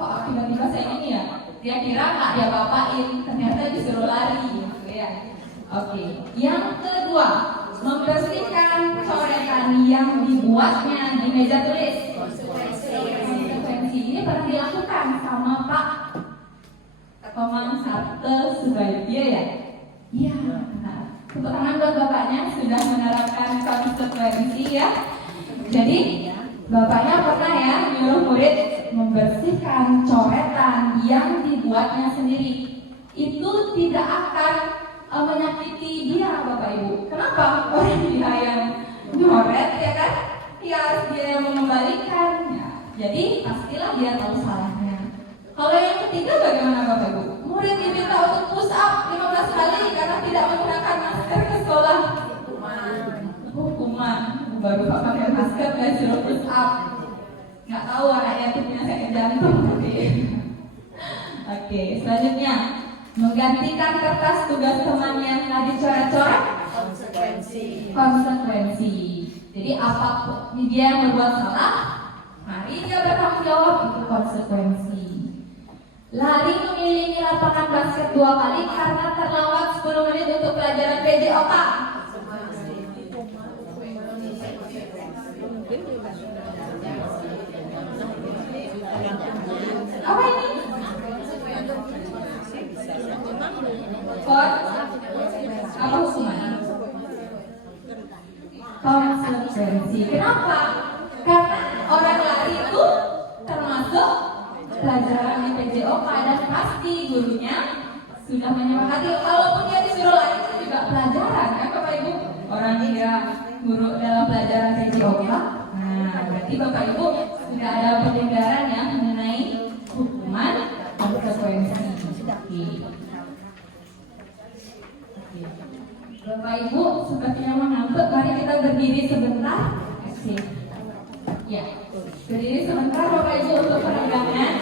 Kok tiba-tiba saya ini ya? Dia kira nggak dia bapain, ternyata disuruh lari gitu ya. Oke. Yang kedua, membersihkan coretan yang dibuatnya di meja tulis. Konsekuensi ini pernah dilakukan sama Pak Komang Sarte Subagio ya. Iya. Tepuk tangan buat bapaknya sudah menerapkan konsekuensi ya. Jadi bapaknya pernah ya nyuruh murid membersihkan coretan yang dibuatnya sendiri. Itu tidak akan menyakiti dia Bapak Ibu. Kenapa? Orang dia yang nyoret ya kan? Ya harus dia yang mengembalikan ya. Jadi pastilah dia tahu salahnya. Kalau yang ketiga bagaimana Bapak Ibu? Murid diminta untuk push up 15 kali karena tidak menggunakan masker ke sekolah. Hukuman. Baru Pak pakai masker dan suruh push up. Nggak tahu anak yatimnya sakit jantung. Oke, selanjutnya menggantikan kertas tugas teman yang telah dicoret-coret. Konsekuensi. Jadi apapun dia yang berbuat salah, mari dia bertanggung jawab, itu konsekuensi. Lari mengelilingi lapangan basket 2 kali karena terlambat 10 menit untuk pelajaran PJOK. Apa ini? apa hukuman? Konsekuensi. Kenapa? Karena orang lari itu termasuk pelajaran PJOK dan pasti gurunya sudah menyepakati kalaupun dia disuruh lari itu juga pelajaran kan Bapak Ibu? Orang dia guru dalam pelajaran PJOK. Nah, berarti Bapak Ibu sudah ada pendengaran ya mengenai hukuman konsekuensi. Bapak Ibu sepertinya mengantuk, mari kita berdiri sebentar. Oke. Ya, berdiri sebentar Bapak Ibu untuk peregangan.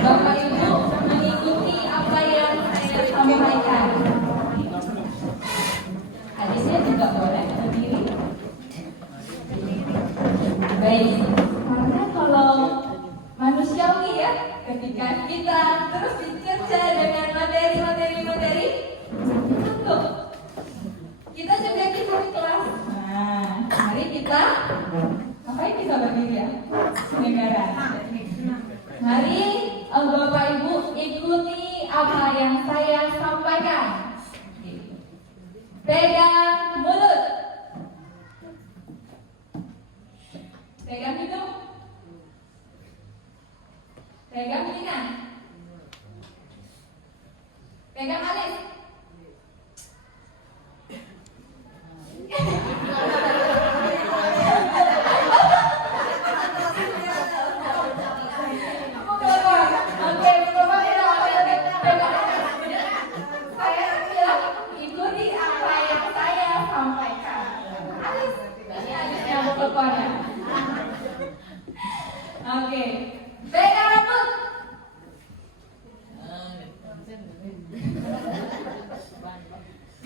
Bapak Ibu mengikuti apa yang saya sampaikan. Adiknya juga boleh berdiri. Baik, karena kalau manusiawi ya, ketika kita terus dicerca dengan materi, kita juga kita di kelas. Nah, mari kita ngapain kita berdiri ya? Pendengaran. Mari Bapak Ibu ikuti apa yang saya sampaikan. Pegang mulut, pegang hidung, pegang telinga, pegang alis. Oke, pegang rambut.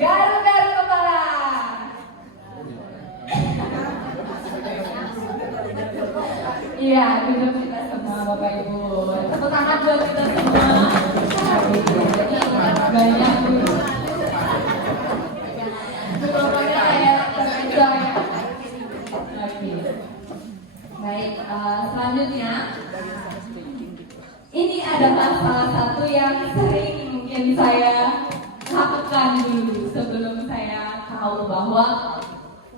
Garuk-garuk kepala. Iya, duduk kita semua Bapak Ibu. Tepuk tangan buat kita semua. Banyak dulu. Pokoknya kayak terkejar ya. Oke. Baik, selanjutnya ini adalah salah satu yang sering mungkin saya lakukan dulu sebelum saya tahu bahwa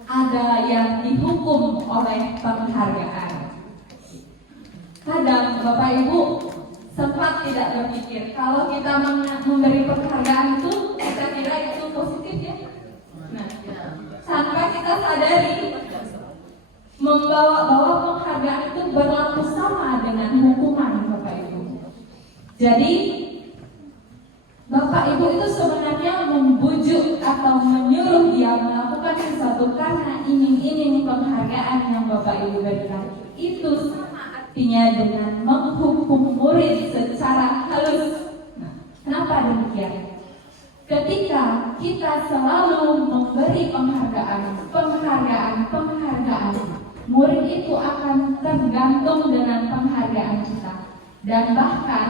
ada yang dihukum oleh penghargaan. Kadang Bapak Ibu sempat tidak berpikir kalau kita memberi penghargaan itu kita kira itu positif ya. Nah, tanpa kita sadari membawa penghargaan itu berlaku sama dengan hukuman Bapak Ibu. Jadi Bapak Ibu itu sebenarnya membujuk atau menyuruh dia melakukan sesuatu karena iming-iming penghargaan yang Bapak Ibu berikan. Itu sama artinya dengan menghukum murid secara halus. Nah, kenapa demikian? Ketika kita selalu memberi penghargaan, murid itu akan tergantung dengan penghargaan kita. Dan bahkan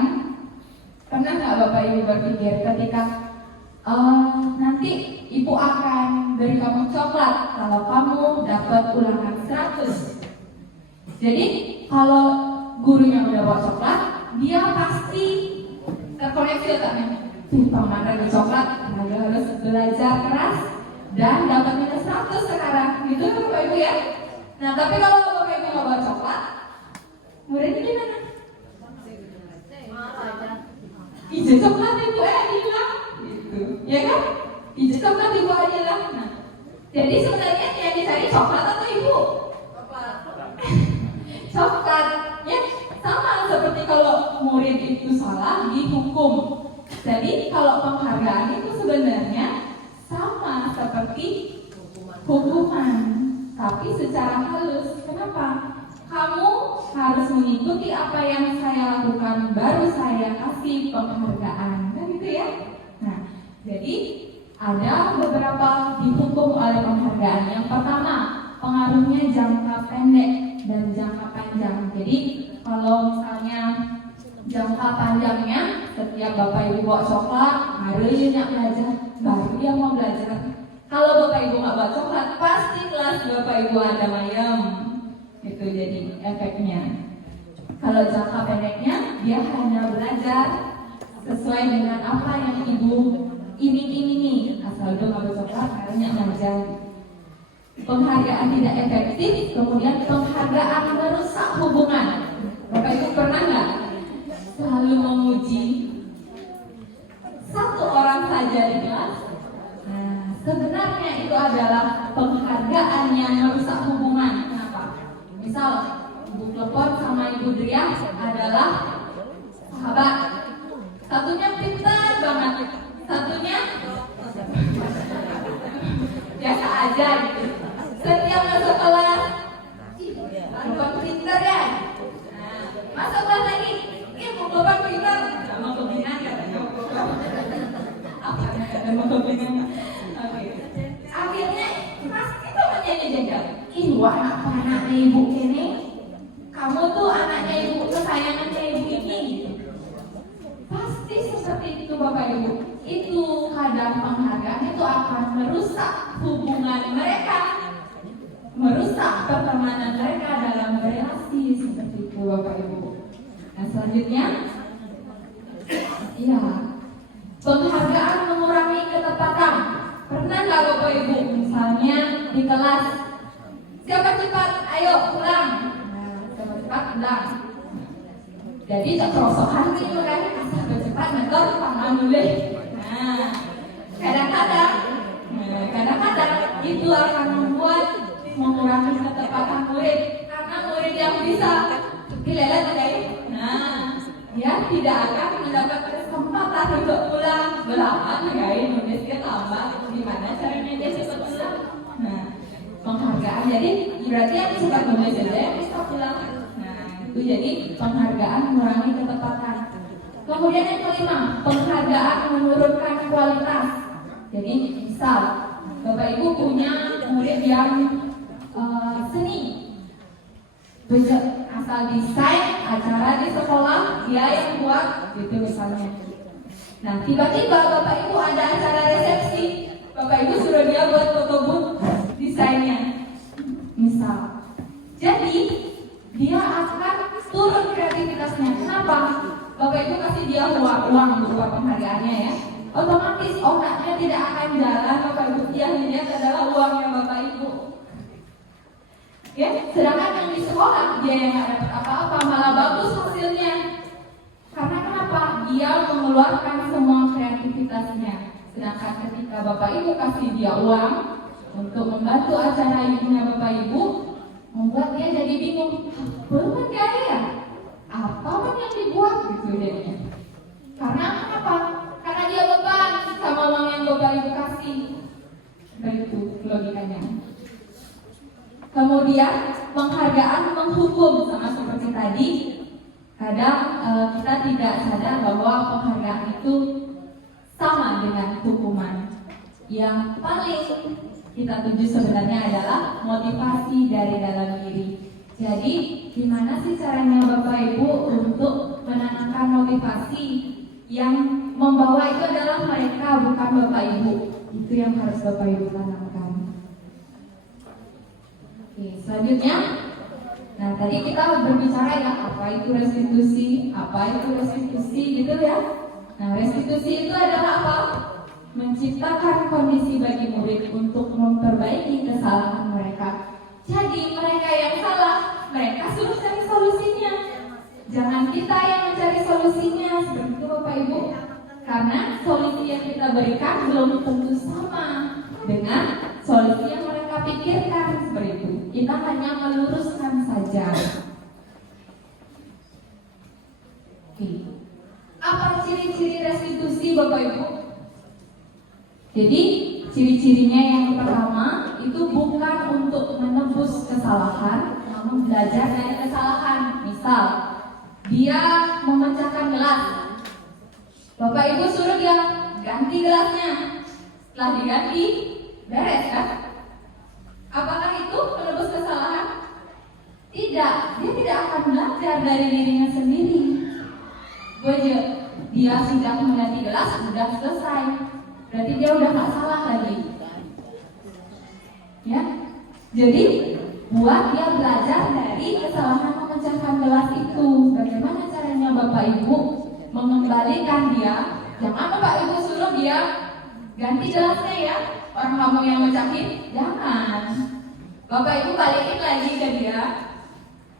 pernah nggak Bapak Ibu berpikir ketika nanti Ibu akan beri kamu coklat kalau kamu dapat ulangan 100. Jadi kalau gurunya udah bawa coklat, dia pasti terkoneksi otaknya. Paman lagi coklat, dia harus belajar keras dan dapat minus 100 sekarang. Gitu kan Bapak Ibu ya? Nah, tapi kalau Bapak Ibu nggak bawa coklat, muridnya gimana? Ijazah coklat Ibu hilang, gitu, ya kan? Ijazah coklat Ibu aja lah. Nah, jadi sebenarnya yang dicari coklat atau Ibu? Coklat, ya sama seperti kalau murid itu salah dihukum. Jadi kalau penghargaan itu sebenarnya sama seperti hukuman, tapi secara halus. Kenapa? Kamu harus mengikuti apa yang saya lakukan, baru saya kasih penghargaan, kan gitu ya? Nah, jadi ada beberapa dihukum oleh penghargaan. Yang pertama, pengaruhnya jangka pendek dan jangka panjang. Jadi kalau misalnya jangka panjangnya, setiap Bapak Ibu bawa coklat, harinya belajar, baru dia mau belajar. Kalau Bapak Ibu nggak bawa coklat, pasti kelas Bapak Ibu ada ayam. Itu jadi efeknya. Kalau jangka pendeknya, dia hanya belajar sesuai dengan apa yang ibu iming-imingi. Asal dong nggak coklat karena ngajar. Penghargaan tidak efektif, kemudian penghargaan merusak hubungan. Bapak Ibu pernah nggak selalu memuji satu orang saja di kelas? Nah, sebenarnya itu adalah penghargaan yang merusak hubungan. Kenapa? Misal Ibu Klepon sama Ibu Dria adalah sahabat. Satunya pintar banget, satunya biasa aja gitu. Setiap masuk kelas, bukan pintar ya. Nah, masuk kelas lagi, Ibu Klepon pintar, sama kebinaan katanya. Apa ada kebinaan? Oke. Akhirnya pasti temannya jengkel. Ih, wah anaknya ibu ini. Kamu tuh anaknya ibu, kesayangannya ibu ini. Pasti seperti itu Bapak Ibu. Itu kadang penghargaan itu akan merusak hubungan mereka, merusak pertemanan mereka dalam relasi seperti itu Bapak Ibu. Nah selanjutnya, iya, penghargaan mengurangi ketepatan. Pernah nggak Bapak Ibu misalnya di kelas, siapa cepat, ayo pulang. Nah, siapa cepat pulang. Jadi kerosokan gitu kan, asal cepat mentor pangan dulu. Nah, kadang-kadang itu akan membuat mengurangi ketepatan murid, karena murid yang bisa dilelet guys. Nah, dia tidak akan mendapat kesempatan untuk pulang belahan guys, nulis ketambah. Gimana caranya dia cepat pulang? Nah, penghargaan. Jadi berarti yang cepat nulis aja yang bisa pulang. Itu jadi penghargaan mengurangi ketepatan. Kemudian yang kelima, penghargaan menurunkan kualitas. Jadi misal Bapak Ibu punya murid yang seni, asal desain acara di sekolah dia yang buat gitu misalnya. Nah tiba-tiba Bapak Ibu ada acara resepsi, Bapak Ibu suruh dia buat foto booth desainnya misal. Jadi dia akan turun kreativitasnya. Kenapa? Bapak Ibu kasih dia uang berupa penghargaannya ya. Otomatis otaknya tidak akan jalan. Bapak Ibu yang dilihat adalah uangnya Bapak Ibu. Ya, sedangkan yang di sekolah dia yang nggak dapat apa-apa, malah bagus hasilnya. Karena kenapa? Dia mengeluarkan semua kreativitasnya. Sedangkan ketika Bapak Ibu kasih dia uang untuk membantu acara ibunya Bapak Ibu, membuat dia jadi bingung, belum gak ya? Apa yang dibuat gitu jadinya? Karena apa? Karena dia beban sama uang yang Bapak Ibu kasih. Begitu logikanya. Kemudian penghargaan menghukum, sama seperti tadi. Kadang kita tidak sadar bahwa penghargaan itu sama dengan hukuman. Yang paling kita tuju sebenarnya adalah motivasi dari dalam diri. Jadi, gimana sih caranya Bapak Ibu untuk menanamkan motivasi yang membawa itu adalah mereka, bukan Bapak Ibu. Itu yang harus Bapak Ibu tanamkan. Oke, selanjutnya, nah tadi kita berbicara ya apa itu restitusi gitu ya. Nah, restitusi itu adalah apa? Menciptakan kondisi bagi murid untuk memperbaiki kesalahan mereka. Jadi mereka yang salah, mereka suruh cari solusinya. Jangan kita yang mencari solusinya, seperti itu Bapak Ibu. Karena solusi yang kita berikan belum tentu sama dengan solusi yang mereka pikirkan, seperti itu. Kita hanya meluruskan saja. Oke. Apa ciri-ciri restitusi Bapak Ibu? Jadi ciri-cirinya yang pertama itu bukan untuk menebus kesalahan, namun belajar dari kesalahan. Misal, dia memecahkan gelas, Bapak Ibu suruh dia ganti gelasnya. Setelah diganti, beres kan? Apakah itu menebus kesalahan? Tidak, dia tidak akan belajar dari dirinya sendiri. Dia sudah mengganti gelas, sudah selesai. Berarti dia udah gak salah lagi. Ya, jadi buat dia belajar dari kesalahan memecahkan gelas itu. Bagaimana caranya Bapak Ibu? mengembalikan dia. Jangan Bapak Ibu suruh dia ganti gelasnya ya, orang kamu yang mecahin, jangan. Bapak Ibu balikin lagi ke dia.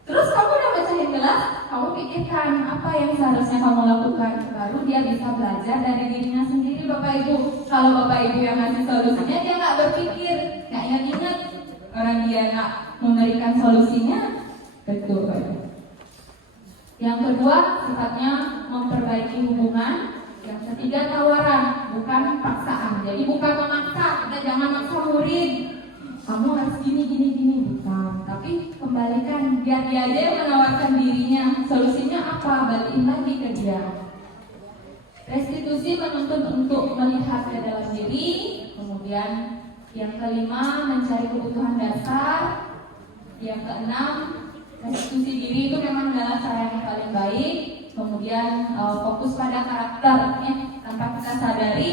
Terus kamu udah mecahin gelas, kamu pikirkan apa yang seharusnya kamu lakukan, baru dia bisa belajar dari dirinya sendiri. Bapak Ibu, kalau Bapak Ibu yang ngasih solusinya, dia nggak berpikir, nggak ingat-ingat, orang dia nggak memberikan solusinya, betul Bapak Ibu. Yang kedua, sifatnya memperbaiki hubungan. Yang ketiga, tawaran, bukan paksaan. Jadi bukan memaksa, kita jangan maksa murid. Kamu harus gini, bukan. Tapi kembalikan, biar dia aja yang menawarkan dirinya. Solusinya apa? Balikin lagi ke dia. Restitusi menuntut untuk melihat ke dalam diri. Kemudian yang kelima, mencari kebutuhan dasar. Yang keenam, restitusi diri itu memang adalah cara yang paling baik. Kemudian fokus pada karakternya, tanpa kita sadari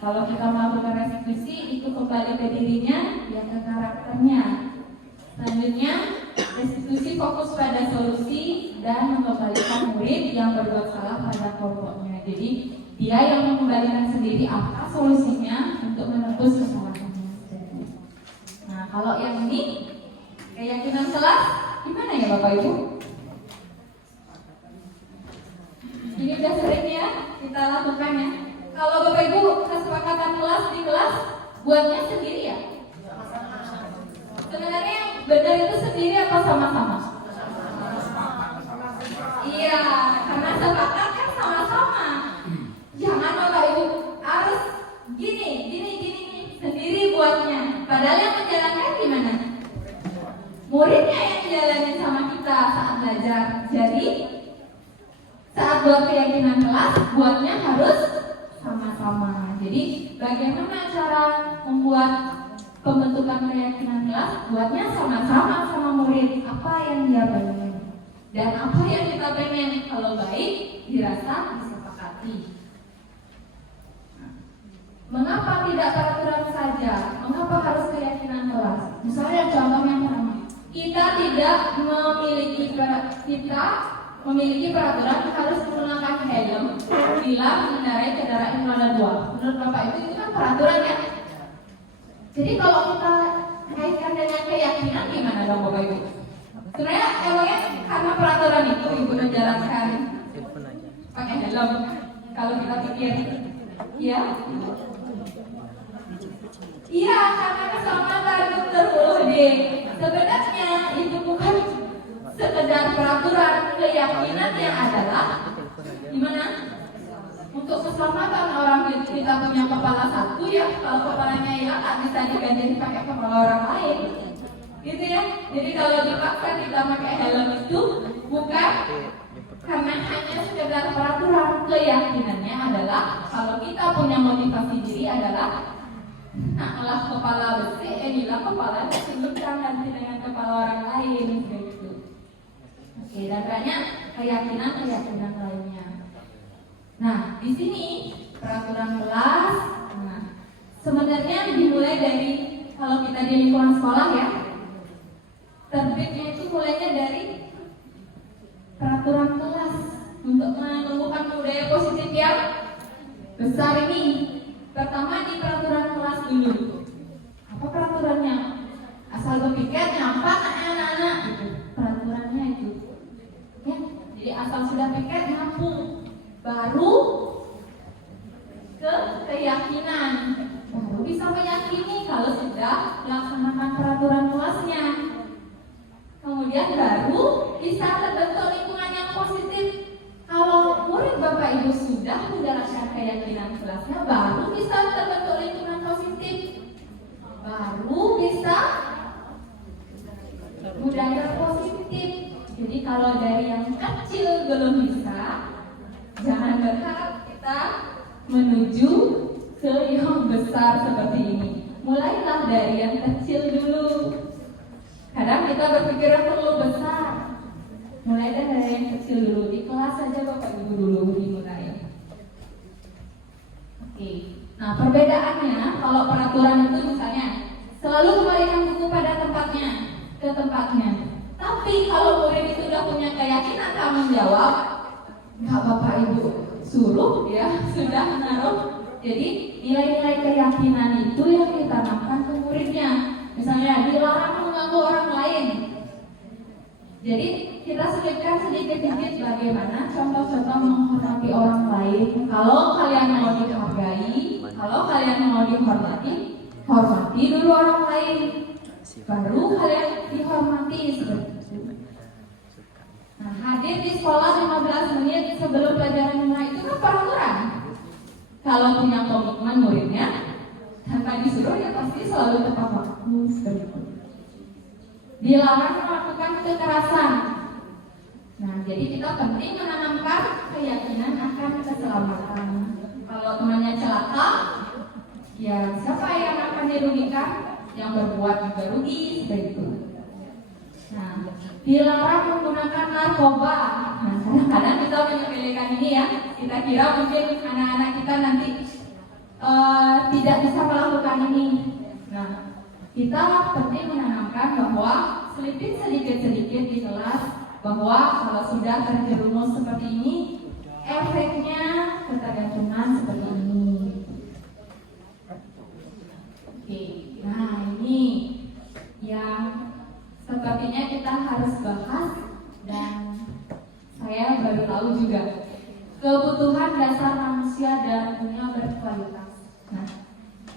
kalau kita melakukan restitusi itu kembali ke dirinya, ya ke karakternya. Selanjutnya, restitusi fokus pada solusi dan mengembalikan murid yang berbuat salah pada kelompoknya. Jadi dia yang mengembalikan sendiri apa solusinya untuk menebus kesalahannya. Nah, kalau yang ini keyakinan kelas gimana ya Bapak Ibu? Ini udah sering ya kita lakukan ya. Kalau Bapak Ibu kesepakatan kelas di kelas buatnya sendiri ya? Sebenarnya yang benar itu sendiri apa sama-sama? Iya, karena sepakat kan sama-sama. Jangan Bapak Ibu harus gini sendiri buatnya. Padahal yang menjalankan gimana? Muridnya yang jalanin sama kita saat belajar. Jadi saat buat keyakinan kelas, buatnya harus sama-sama. Jadi bagaimana cara membuat pembentukan keyakinan kelas? Buatnya sama-sama sama murid. Apa yang dia pengen dan apa yang kita pengen. Kalau baik dirasa disepakati. Mengapa tidak peraturan saja? Mengapa harus keyakinan kelas? Misalnya contoh yang pertama, kita memiliki peraturan harus menggunakan helm bila mengendarai kendaraan roda 2. Menurut Bapak itu kan peraturan ya. Jadi kalau kita kaitkan dengan keyakinan gimana dong Bapak Ibu? Sebenarnya emangnya karena peraturan itu Ibu menjalankan pakai helm. Kalau kita pikir, ya. Iya, karena keselamatan terpuluh. Sebenarnya itu bukan sekedar peraturan, keyakinan yang adalah gimana? Untuk keselamatan orang kita punya kepala satu ya, kalau kepalanya hilang nggak bisa diganti pakai kepala orang lain, gitu ya. Jadi kalau dipaksa kita pakai helm itu bukan karena hanya sekedar peraturan, keyakinannya adalah kalau kita punya motivasi diri adalah naklah kepala besi, inilah kepala besi, jangan ganti dengan kepala orang lain, gitu. Oke, dan banyak keyakinan lainnya. Nah, di sini peraturan kelas. Nah, sebenarnya dimulai dari kalau kita di lingkungan sekolah ya, terbitnya itu mulainya dari peraturan kelas untuk menumbuhkan budaya positif yang besar ini. Pertama di peraturan kelas dulu. Apa peraturannya? Asal berpikir nyampak anak-anak gitu. Peraturannya itu. Ya, jadi asal sudah pikir nyambung. Baru ke keyakinan. Baru bisa meyakini kalau sudah melaksanakan peraturan kelasnya. Kemudian baru bisa terbentuk lingkungan yang positif. Kalau murid Bapak Ibu sudah menjalankan keyakinan kelasnya, baru bisa terbentuk lingkungan positif. Baru bisa budaya positif. Jadi kalau dari yang kecil belum bisa, jangan berharap kita menuju ke yang besar seperti ini. Mulailah dari yang kecil dulu. Kadang kita berpikiran perlu besar. Mulai dari yang kecil dulu, di kelas saja Bapak Ibu dulu dimulai. Oke. Nah, perbedaannya kalau peraturan itu misalnya selalu kembalikan buku pada tempatnya, ke tempatnya. Tapi kalau murid itu sudah punya keyakinan tanggung jawab, enggak Bapak Ibu, suruh ya sudah menaruh. Jadi nilai-nilai keyakinan itu yang ditanamkan ke muridnya. Misalnya dilarang mengganggu orang lain. Jadi kita selipkan sedikit-sedikit bagaimana contoh-contoh menghormati orang lain. Kalau kalian mau dihargai, kalau kalian mau dihormati, hormati dulu orang lain, baru kalian dihormati seperti itu. Nah, hadir di sekolah 15 menit sebelum pelajaran mulai itu kan peraturan. Kalau punya komitmen muridnya, tanpa disuruh ya pasti selalu tepat waktu seperti itu. Dilarang melakukan kekerasan. Nah, jadi kita penting menanamkan keyakinan akan keselamatan. Kalau temannya celaka, ya siapa yang akan dirugikan? Yang berbuat juga rugi, seperti itu. Nah, dilarang menggunakan narkoba. Nah, kadang-kadang kita menyepelekan ini ya. Kita kira mungkin anak-anak kita nanti tidak bisa melakukan ini. Nah, kita penting menanamkan bahwa selipin sedikit-sedikit di kelas bahwa kalau sudah terjerumus seperti ini, efeknya ketergantungan seperti ini. Oke, nah ini yang sepertinya kita harus bahas dan saya baru tahu juga kebutuhan dasar manusia dan dunia berkualitas. Nah,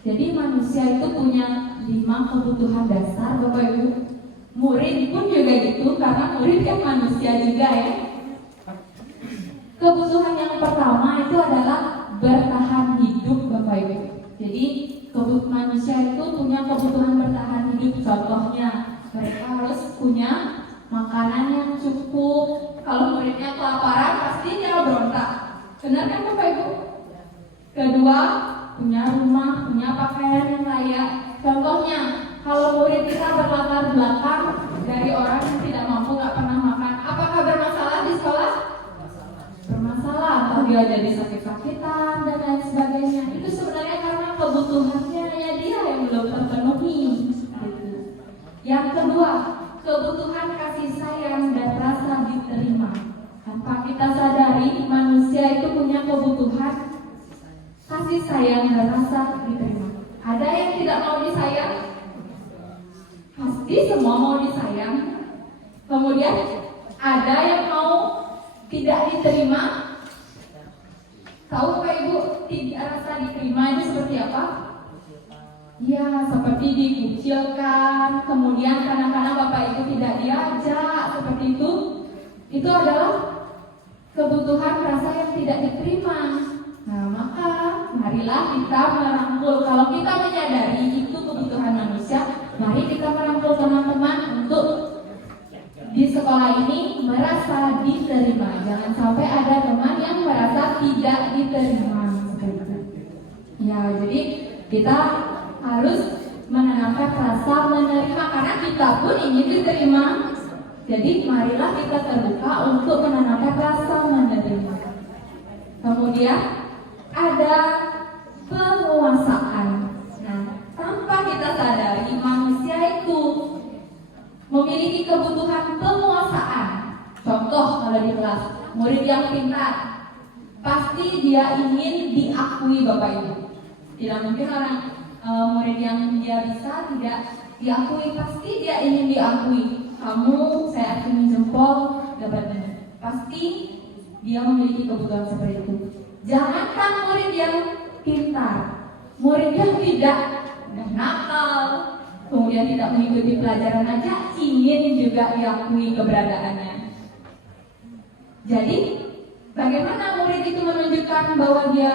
jadi manusia itu punya 5 kebutuhan dasar, Bapak Ibu. Murid pun juga gitu, karena murid kan manusia juga ya. Kebutuhan yang pertama itu adalah bertahan hidup, Bapak Ibu. Jadi manusia itu punya kebutuhan bertahan hidup. Contohnya mereka harus punya makanan yang cukup. Kalau muridnya kelaparan pasti dia berontak. Benar kan Bapak Ibu? Kedua, punya rumah, punya pakaian yang layak. Contohnya, kalau murid kita berlatar belakang dari orang yang tidak mampu, nggak pernah makan, apakah bermasalah di sekolah? Bermasalah, atau dia jadi sakit-sakitan dan lain sebagainya. Itu sebenarnya karena kebutuhannya ya dia yang belum terpenuhi. Gitu. Yang kedua, kebutuhan kasih sayang dan rasa diterima. Tanpa kita sadari, manusia itu punya kebutuhan kasih sayang dan rasa diterima. Ada yang tidak mau disayang? Pasti semua mau disayang. Kemudian ada yang mau tidak diterima. Tahu Pak Ibu, tidak rasa diterima itu seperti apa? Ya, seperti dikucilkan. Kemudian kadang-kadang Bapak Ibu tidak diajak seperti itu. Itu adalah kebutuhan rasa yang tidak diterima. Nah, maka marilah kita merangkul. Kalau kita menyadari itu kebutuhan manusia, mari kita merangkul teman-teman untuk di sekolah ini merasa diterima. Jangan sampai ada teman yang merasa tidak diterima. Ya, jadi kita harus menanamkan rasa menerima karena kita pun ingin diterima. Jadi marilah kita terbuka untuk menanamkan rasa menerima. Kemudian ada penguasaan. Nah, tanpa kita sadari manusia itu memiliki kebutuhan penguasaan. Contoh kalau di kelas, murid yang pintar pasti dia ingin diakui Bapak Ibu. Tidak mungkin orang murid yang dia bisa tidak diakui, pasti dia ingin diakui. Kamu saya acungi jempol dapat ini. Pasti dia memiliki kebutuhan seperti itu. Jangankan murid yang pintar, murid yang tidak nakal, kemudian tidak mengikuti pelajaran aja ingin juga diakui keberadaannya. Jadi bagaimana murid itu menunjukkan bahwa dia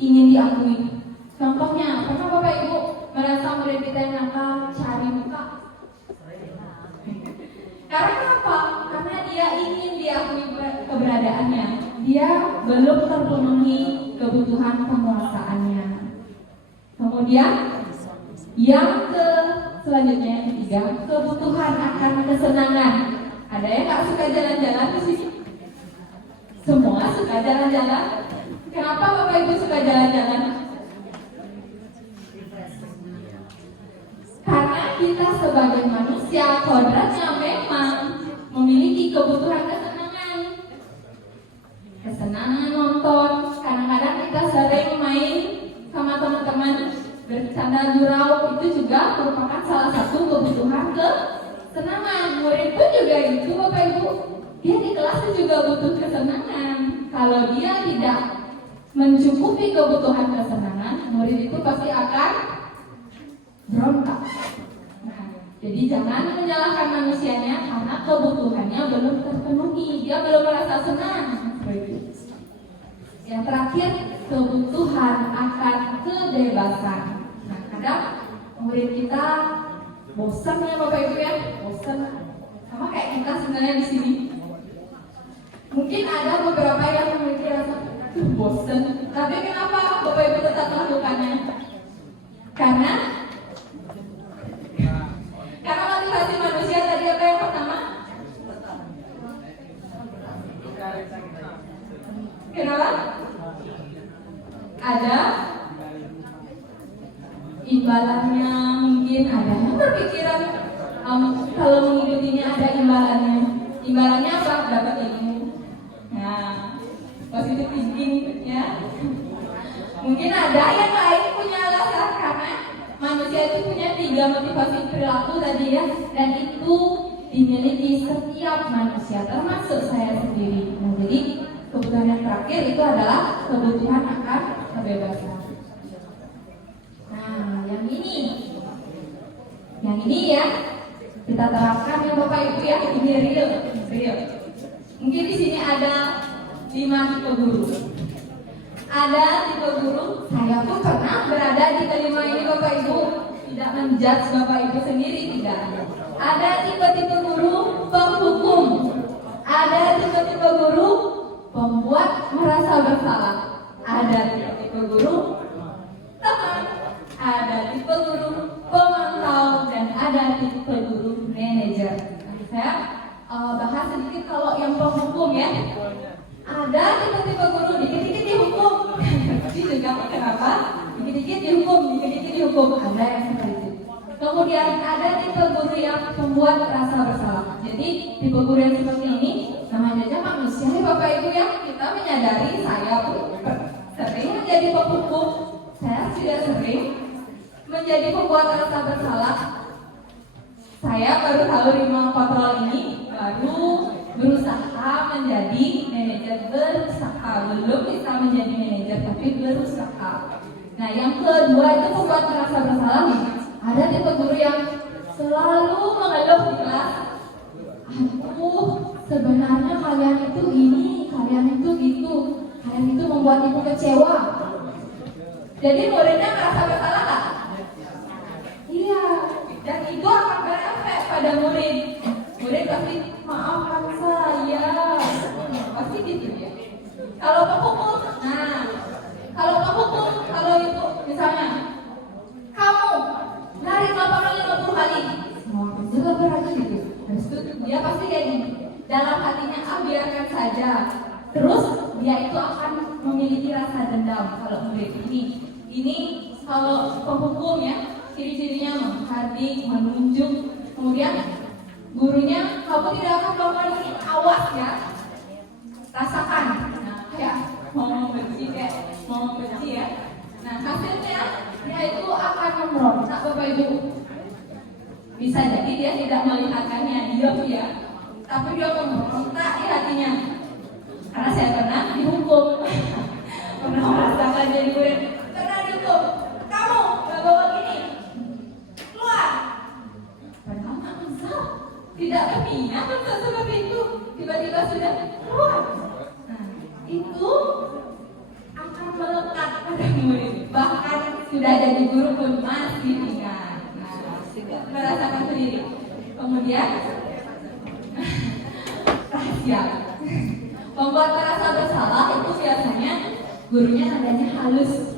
ingin diakui? Contohnya, pernah Bapak Ibu merasa murid kita yang nakal cari muka? Karena apa? Karena dia ingin diakui keberadaannya. Dia belum terpenuhi kebutuhan penguasaannya. Kemudian yang selanjutnya yang ketiga, kebutuhan akan kesenangan. Ada yang nggak suka jalan-jalan di sini? Semua suka jalan-jalan. Kenapa Bapak Ibu suka jalan-jalan? Karena kita sebagai manusia kodratnya memang memiliki kebutuhan kesenangan. Kesenangan main sama teman-teman, bercanda gurau, itu juga merupakan salah satu kebutuhan kesenangan. Murid pun juga itu Bapak Ibu, dia di kelas juga butuh kesenangan. Kalau dia tidak mencukupi kebutuhan kesenangan, murid itu pasti akan berontak. Nah, jadi jangan menyalahkan manusianya karena kebutuhannya belum terpenuhi, dia belum merasa senang. Yang terakhir, kebutuhan akan kebebasan. Nah, kadang murid kita bosan ya Bapak Ibu ya, bosan. Sama kayak kita sebenarnya di sini. Mungkin ada beberapa yang memiliki rasa bosan, tapi kenapa Bapak Ibu tetap melakukannya? Karena motivasi manusia tadi apa yang pertama? Kenapa? Ada imbalannya, mungkin ada yang berpikiran kalau mengikutinya ada imbalannya. Imbalannya apa? Dapat ilmu. Nah, positive thinking ya. Mungkin ada yang lain punya alasan karena manusia itu punya 3 motivasi perilaku tadi ya, dan itu dimiliki setiap manusia termasuk saya sendiri. Nah, jadi kebutuhan yang terakhir itu adalah kebutuhan akan kebebasan. Nah, yang ini ya kita terapkan ya Bapak Ibu ya, ini real. Mungkin di sini ada 5 tipe guru. Ada tipe guru, saya pun pernah berada di kelima ini Bapak Ibu. Tidak menjudge Bapak Ibu sendiri, tidak. Ada tipe-tipe guru penghukum. Ada tipe-tipe guru pembuat merasa bersalah. Ada tipe guru teman. Ada tipe guru pemantau, dan ada tipe guru manajer. Saya bahas sedikit kalau yang penghukum ya. Ada tipe-tipe guru dikit-dikit dihukum. Jadi juga kenapa? Dikit-dikit dihukum. Ada yang seperti itu. Kemudian ada tipe guru yang membuat rasa bersalah. Jadi tipe guru yang seperti ini namanya aja manusia ya Bapak Ibu ya. Kita menyadari, saya pun sering menjadi penghukum. Saya sudah sering menjadi pembuat rasa bersalah. Saya baru tahu di ruang kontrol ini, baru berusaha menjadi manajer, belum bisa menjadi manajer tapi berusaha. Nah, yang kedua itu pembuat merasa bersalah nih. Ada tipe guru yang selalu mengeluh di kelas. Sebenarnya kalian itu ini, kalian itu gitu, kalian itu membuat ibu kecewa. Jadi muridnya merasa bersalah nggak? Iya, dan itu akan berefek pada murid. Murid pasti maafkan saya, pasti gitu ya. Kalau penghukum, kalau itu misalnya kamu lari lapangan 50 kali, mau jaga berat gitu. Habis itu dia pasti kayak gini. Dalam hatinya, biarkan saja. Terus dia itu akan memiliki rasa dendam. Kalau murid ini kalau penghukum ya, ciri-cirinya menghardik, menunjuk, kemudian gurunya, kamu tidak akan melakukan ini, awas ya, rasakan. Nah, kayak mau membenci ya. Nah, hasilnya dia itu akan memberontak Bapak Ibu. Bisa jadi dia tidak melihatkannya, diam ya, tapi dia memberontak di hatinya. Karena saya pernah dihukum, pernah merasakan jadi murid, pernah dihukum, kamu gak bawa gini, keluar. Padahal nggak bisa, tidak berminat untuk seperti itu, tiba-tiba sudah keluar. Nah, itu akan melekat pada murid, bahkan sudah jadi guru pun masih ingat. Nah, merasakan sendiri. Kemudian rahasia. Membuat merasa bersalah itu biasanya gurunya nadanya halus,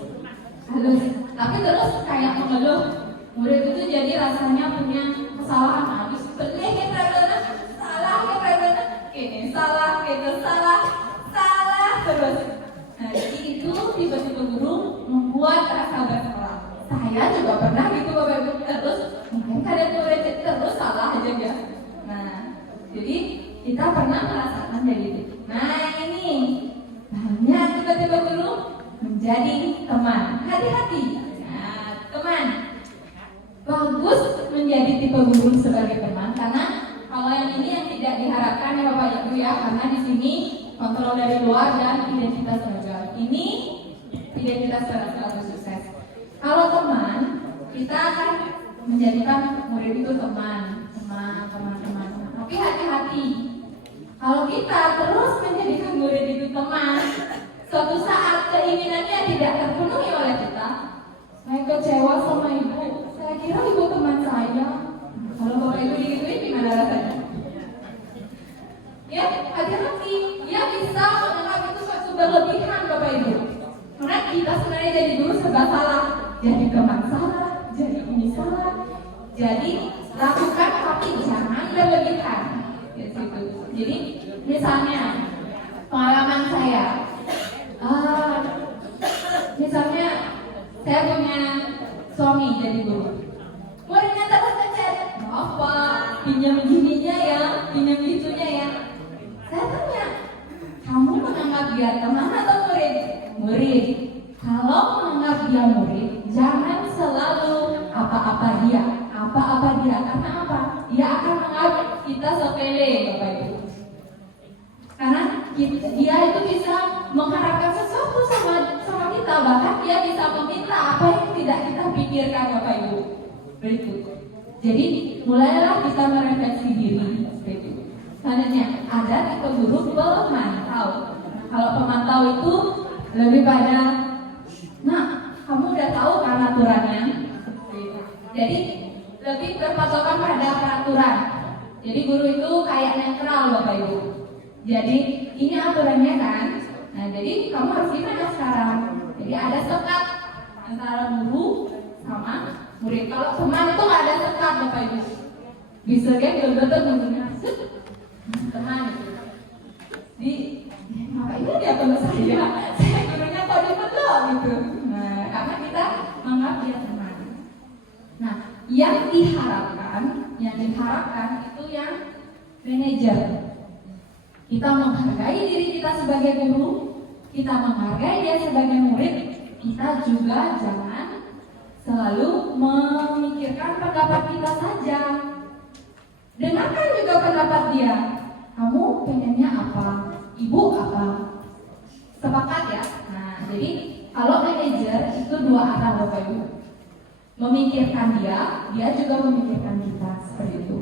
tapi terus kayak mengeluh. Murid itu jadi rasanya punya kesalahan, habis beliin salah, salah terus. Nah, jadi itu tiba-tiba guru membuat rasa bersalah. Saya juga pernah gitu Bapak Ibu, terus mungkin kalian murid terus salah aja ya. Nah, jadi kita pernah merasakan kayak gitu. Nah, ini banyak tiba-tiba guru menjadi teman. teman. Hati-hati. Nah, teman. Bagus menjadi tipe guru sebagai teman karena kalau yang ini yang tidak diharapkan ya Bapak Ibu ya, karena di sini kontrol dari luar dan identitas gagal. Ini identitas gagal sukses. Kalau teman, kita akan menjadikan murid itu teman. Tapi hati-hati. Kalau kita terus menjadikan murid itu teman, suatu saat keinginannya tidak terpenuhi oleh kita. Saya kecewa sama ibu. Saya kira ibu teman saya. Kalau Bapak Ibu digituin gimana rasanya? Ya, hati-hati. Dia bisa menganggap itu suatu berlebihan Bapak Ibu. Karena kita sebenarnya jadi guru serba salah. Jadi teman salah, jadi ini salah. Jadi lakukan tapi jangan berlebihan. Gitu. Jadi misalnya pengalaman saya, misalnya saya punya suami jadi guru. Muridnya terus ngechat, maaf Pak, pinjam gininya ya, pinjam gitunya ya. Saya tanya, kamu menganggap dia teman atau murid? Murid. Kalau menganggap dia murid, jangan selalu apa-apa dia. Karena apa? Dia akan menganggap kita sepele, Bapak Ibu. Karena dia itu bisa mengharapkan sesuatu sama kita, bahkan dia bisa meminta apa yang tidak kita pikirkan, Bapak Ibu. Berikut. Jadi mulailah kita merefleksi diri. Berikut. Selanjutnya ada tipe guru pemantau. Kalau pemantau itu lebih pada, nah kamu udah tahu kan aturannya. Jadi lebih berpatokan pada peraturan. Jadi guru itu kayak netral Bapak Ibu. Jadi ini aturannya kan. Nah jadi kamu harus gimana sekarang? Jadi ada sekat antara guru sama murid. Kalau teman itu nggak ada sekat Bapak Ibu. Bisa kan betul-betul gurunya teman itu. Di Bapak Ibu dia teman saya gurunya kok betul gitu. Nah karena kita menganggap dia teman. Nah yang diharapkan itu yang manajer. Kita menghargai diri kita sebagai guru, kita menghargai dia sebagai murid. Kita juga jangan selalu memikirkan pendapat kita saja. Dengarkan juga pendapat dia. Kamu pengennya apa? Ibu apa? Sepakat ya? Nah, jadi kalau manajer itu dua arah Bapak Ibu. Memikirkan dia juga memikirkan kita, seperti itu.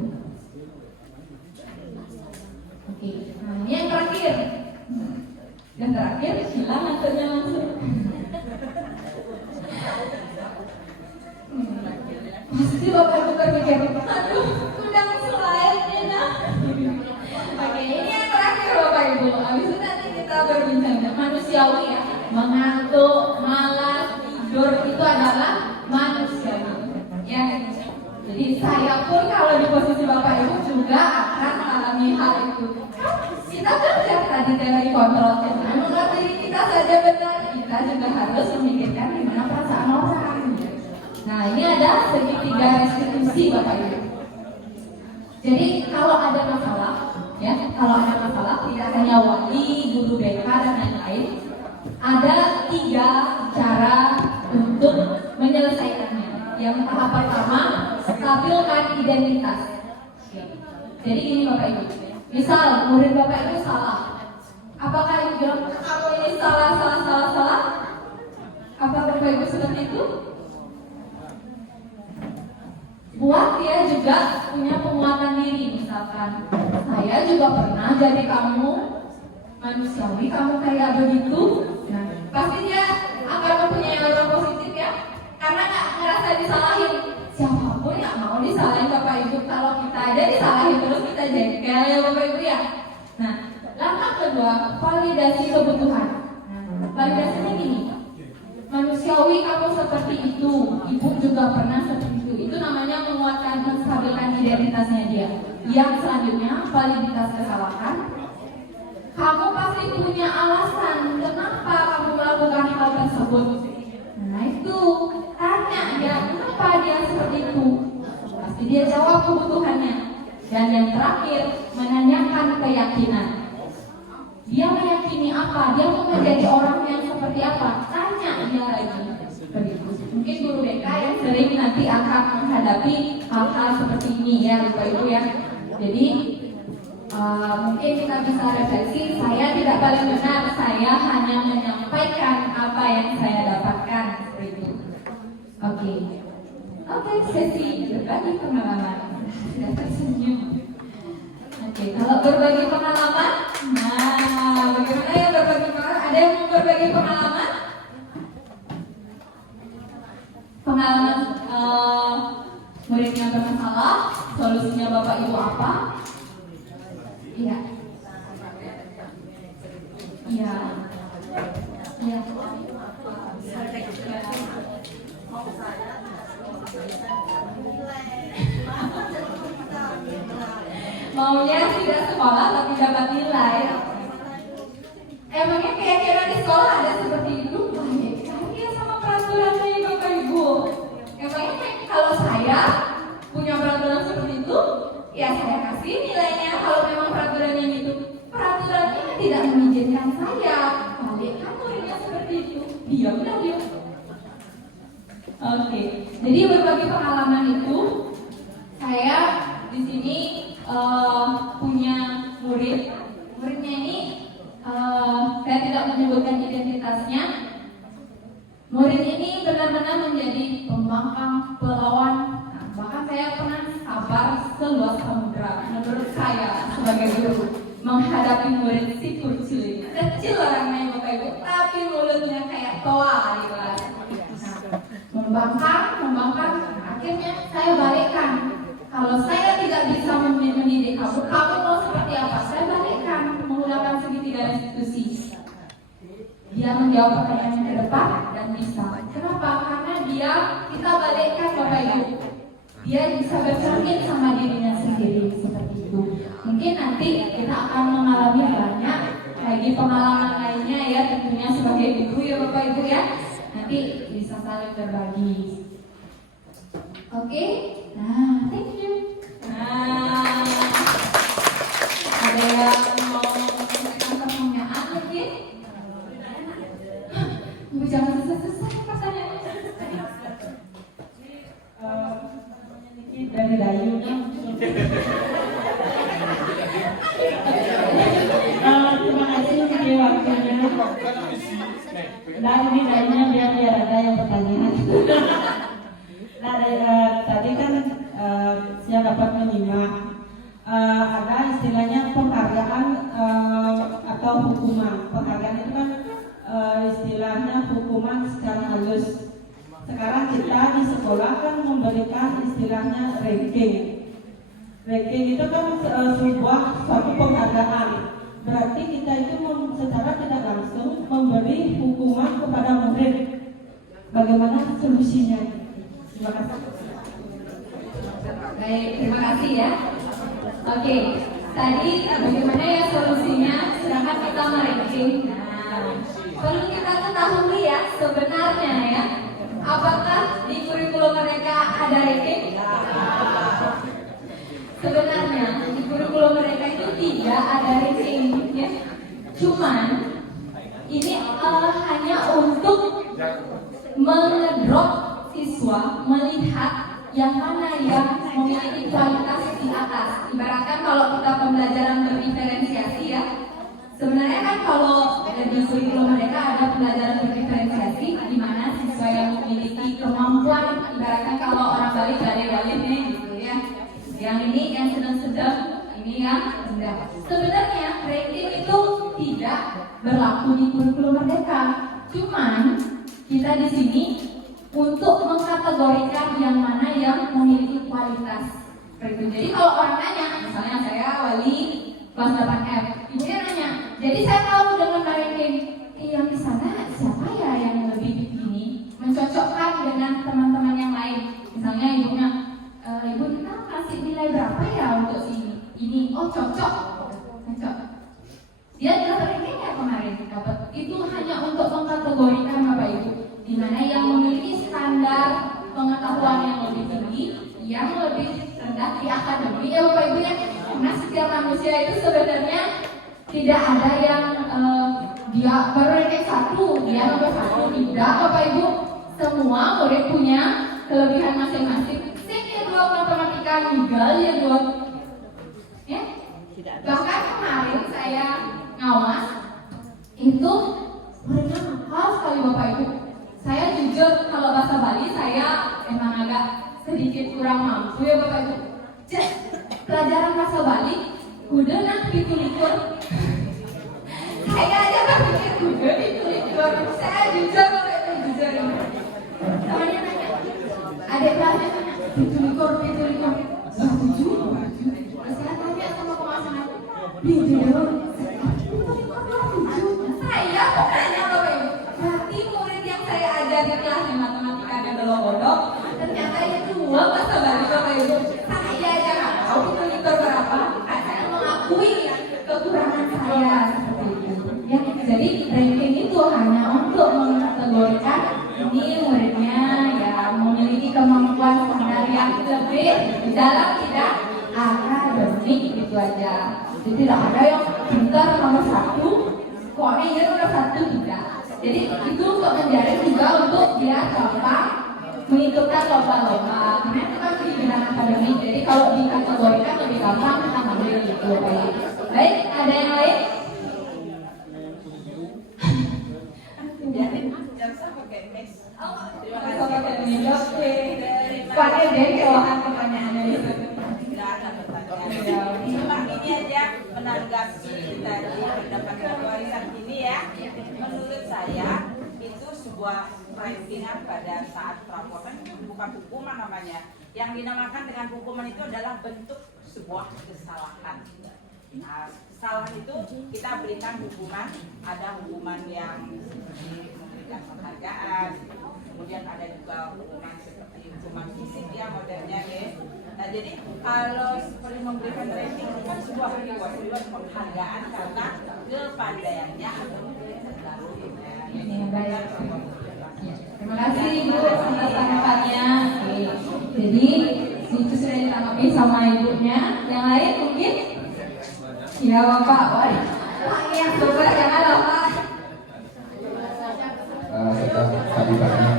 Oke, nah ini yang terakhir. Yang terakhir, hilang ngantuknya langsung. Pasti Bapak Ibu berpikir, aduh, udah slide-nya nah. Oke, ini yang terakhir Bapak Ibu. Habis itu nanti kita berbincang manusiawi ya. Mengantuk, malas, tidur itu adalah manusiawi. Ya, jadi saya pun kalau di posisi Bapak Ibu juga akan mengalami hal itu. Kita belajar tadi teori kontrol, menurut diri kita saja benar, kita juga harus memikirkan gimana perasaan orang. Nah, ini ada segitiga restitusi Bapak Ibu. Jadi kalau ada masalah, tidak hanya wali, guru BK dan lain-lain, ada 3 cara untuk menyelesaikannya. Yang tahap pertama, stabilkan identitas. Jadi ini Bapak Ibu. Misal murid Bapak Ibu salah. Apakah Ibu bilang kamu ini salah? Apa Bapak Ibu seperti itu? Buat dia juga punya penguatan diri. Misalkan saya juga pernah jadi kamu manusiawi, kamu kayak begitu. Nah, pasti dia akan mempunyai aura positif ya. Karena nggak ngerasa disalahin. Siapapun nggak mau disalahin Bapak Ibu. Kalau kita aja disalahin terus kita jengkel ya Bapak Ibu ya. Nah, langkah kedua, validasi kebutuhan. Nah, validasinya gini. Manusiawi kamu seperti itu, ibu juga pernah seperti itu. Itu namanya menguatkan, menstabilkan identitasnya dia. Yang selanjutnya, validitas kesalahan. Kamu pasti punya alasan kenapa kamu melakukan hal tersebut. Nah itu, tanya dia kenapa dia seperti itu. Pasti dia jawab kebutuhannya. Dan yang terakhir, menanyakan keyakinan. Dia meyakini apa? Dia mau menjadi orang yang seperti apa? Tanya dia lagi. nanti akan menghadapi hal-hal seperti ini ya Bapak Ibu ya. Jadi mungkin kita bisa refleksi, saya tidak paling benar, saya hanya menyampaikan apa yang saya dapatkan seperti itu. Oke, sesi berbagi pengalaman. Sudah tersenyum. Kalau berbagi pengalaman, nah bagaimana ya berbagi pengalaman? Ada yang mau berbagi pengalaman? Pengalaman muridnya bermasalah, solusinya Bapak Ibu apa? Iya. Maunya tidak sekolah tapi dapat nilai. Emangnya keyakinan di sekolah ada seperti itu? Banyak sekali ya sama peraturannya ya Bapak Ibu. Emangnya kalau saya punya peraturan seperti itu, ya saya kasih nilainya. Kalau memang peraturannya itu, peraturannya tidak mengizinkan saya, balikkan muridnya seperti itu, diamlah dia. Jadi berbagi pengalaman itu, saya di sini punya muridnya ini saya tidak menyebutkan identitasnya. Murid ini benar-benar menjadi pembangkang pelawan. Bahkan saya pernah sabar seluas samudra menurut saya sebagai guru menghadapi murid si kecil, kecil orangnya Bapak Ibu, tapi mulutnya kayak toa di kelas. Membangkang, akhirnya saya balikkan. Kalau saya tidak bisa mendidik kamu mau seperti apa? Saya balikkan menggunakan segitiga restitusi. Dia menjawab pertanyaan ke depan dan bisa. Kenapa? Karena kita balikkan Bapak Ibu. Dia bisa bercermin sama dirinya sendiri seperti itu. Mungkin nanti kita akan mengalami banyak lagi pengalaman lainnya ya, tentunya sebagai ibu ya Bapak Ibu ya. Nanti bisa saling berbagi. Nah, thank you. Ada yang mau menyampaikan pertanyaan mungkin? Bu, jangan susah-susah pertanyaannya. Dari Dayu. Terima kasih untuk waktunya. Dan ini Dayunya biar ada yang pertanyaan. Nah, tadi kan saya dapat menyimak ada istilahnya penghargaan atau hukuman. Penghargaan itu kan istilahnya hukuman secara halus. Sekarang kita di sekolah kan memberikan istilahnya ranking. Ranking itu kan suatu penghargaan. Berarti kita itu secara tidak langsung memberi hukuman kepada murid. Bagaimana solusinya? Terima kasih. Baik, terima kasih ya. Tadi bagaimana ya solusinya? Sedangkan kita meranking. Perlu kita ketahui ya sebenarnya ya. Apakah di kurikulum mereka ada ranking? Sebenarnya di kurikulum mereka itu tidak ada ranking ya. Cuman ini hanya untuk mengedrop siswa melihat yang mana yang memiliki kualitas di atas. Ibaratkan kalau kita pembelajaran berdiferensiasi ya. Sebenarnya kan kalau di kurikulum mereka ada pembelajaran berdiferensiasi di mana siswa yang memiliki kemampuan, ibaratkan kalau orang Bali gade-gade gitu ya. Yang ini yang sedang-sedang, ini yang rendah. Sebenarnya ranking itu tidak berlaku di kurikulum mereka. Cuman kita di sini untuk mengkategorikan yang mana yang memiliki kualitas. Jadi kalau orang nanya, misalnya saya Wali kelas 8F, ibunya nanya, jadi saya tahu dengan ranking yang di sana siapa ya yang lebih ini mencocokkan dengan teman-teman yang lain. Misalnya ibunya, ibu kita kasih nilai berapa ya untuk ini? Oh cocok. Dia dapat ranking ya kemarin dapat. Itu hanya untuk mengkategorikan Bapak Ibu, di mana yang memiliki standar pengetahuan yang lebih tinggi, yang lebih rendah di akademik ya Bapak Ibu ya. Karena setiap manusia itu sebenarnya tidak ada yang dia baru ranking 1, dia nomor 1, tidak Bapak Ibu. Semua murid punya kelebihan masing-masing. Sim ya 2 matematika, Migal ya 2. Ya. Bahkan kemarin saya ngawas itu muridnya nakal sekali Bapak Ibu. Saya jujur kalau bahasa Bali saya emang agak sedikit kurang mampu ya Bapak Ibu. Pelajaran bahasa Bali udah nak pikul-pikul. Saya aja kan pikir udah pikul-pikul. Saya jujur Bapak Ibu, jujur. Temannya nanya, adik kelasnya tanya, pikul-pikul. Baju. Terus saya tanya sama pemasangan, pikul. Saya bukannya Bapak Ibu. Berarti murid yang saya ajar di kelasnya matematika dan bodok ternyata ya 2 bahasa Bali Bapak Ibu. Saya aja nggak tahu pikul berapa. Saya mengakui kekurangan saya seperti itu. Ya, jadi ranking itu hanya untuk mengkategorikan ini muridnya ya memiliki kemampuan standar yang lebih dalam tidak akademik itu aja. Jadi tidak ada yang pintar nomor 1, kok ini nomor 1 tidak. Jadi itu untuk menjaring juga untuk dia gampang mengikutkan lomba-lomba. Karena itu kan pilihan akademik. Jadi kalau dikategorikan lebih gampang kita ngambil gitu. Baik, ada yang lain? Pakai deh kelohan pertanyaannya itu. Tidak ada pertanyaan. Cuma ini aja menanggapi tadi pendapat warisan ini ya. Menurut saya itu sebuah rankingan pada saat perapotan itu bukan hukuman namanya. Yang dinamakan dengan hukuman itu adalah bentuk sebuah kesalahan. Nah, kesalahan itu kita berikan hukuman, ada hukuman yang seperti memberikan penghargaan, kemudian ada juga hukuman seperti hukuman fisik ya modernnya ya. Nah jadi kalau seperti memberikan ranking itu kan sebuah reward penghargaan karena kepandaiannya atau Terima kasih Ibu atas tanggapannya. Jadi itu sudah ditanggapi sama ibunya. Yang lain mungkin? Ya Bapak, Pak yang coba jangan lupa. Tadi banyak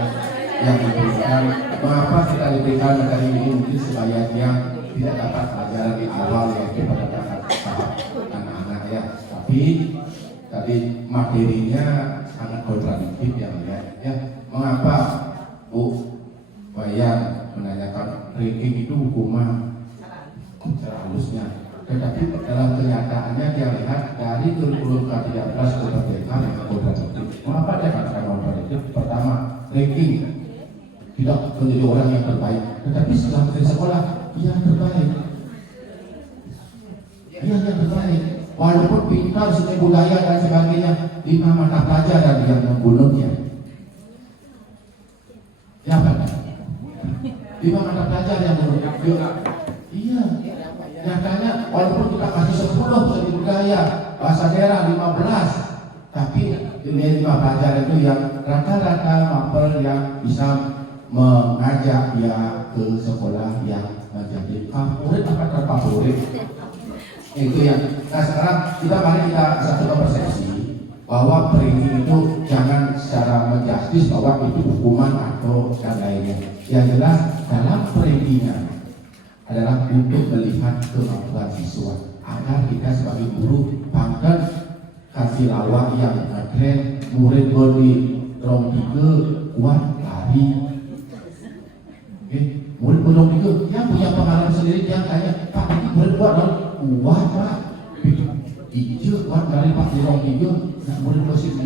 yang diberikan. Mengapa kita diberikan materi ini mungkin supaya dia tidak dapat pelajaran di awal yaitu pada tahap anak-anak ya. Tapi tadi materinya sangat kontradiktif ya. Mengapa Bu Bayan menanyakan ranking itu hukuman secara halusnya? Tetapi dalam kenyataannya dia lihat dari kurikulum K13 Merdeka yang kontradiktif. Mengapa dia katakan kontradiktif? Pertama, ranking tidak menjadi orang yang terbaik, tetapi setelah dari sekolah ia terbaik. Ia yang terbaik. Walaupun pintar seni budaya dan sebagainya, 5 mata pelajaran yang membunuhnya. Ya kan? 5 mata pelajaran yang membunuhnya. Iya. Nyatanya walaupun kita kasih 10 seni budaya, bahasa daerah 15, tapi ini 5 pelajaran itu yang rata-rata mapel yang bisa mengajak dia ke sekolah yang menjadi favorit apa terfavorit. Itu yang. Nah sekarang mari kita satu persepsi bahwa ranking itu jangan secara menjustis bahwa itu hukuman atau yang lainnya. Yang jelas dalam rankingan adalah untuk melihat kemampuan siswa agar kita sebagai guru bahkan kasih lawak yang keren, murid bodi rong tiga kuat lari. Murid bodong itu yang punya pengalaman sendiri yang tanya, Pak ini murid kuat dong? Kuat Pak. Ijo kuat dari Pak di rong tiga, murid kelas 5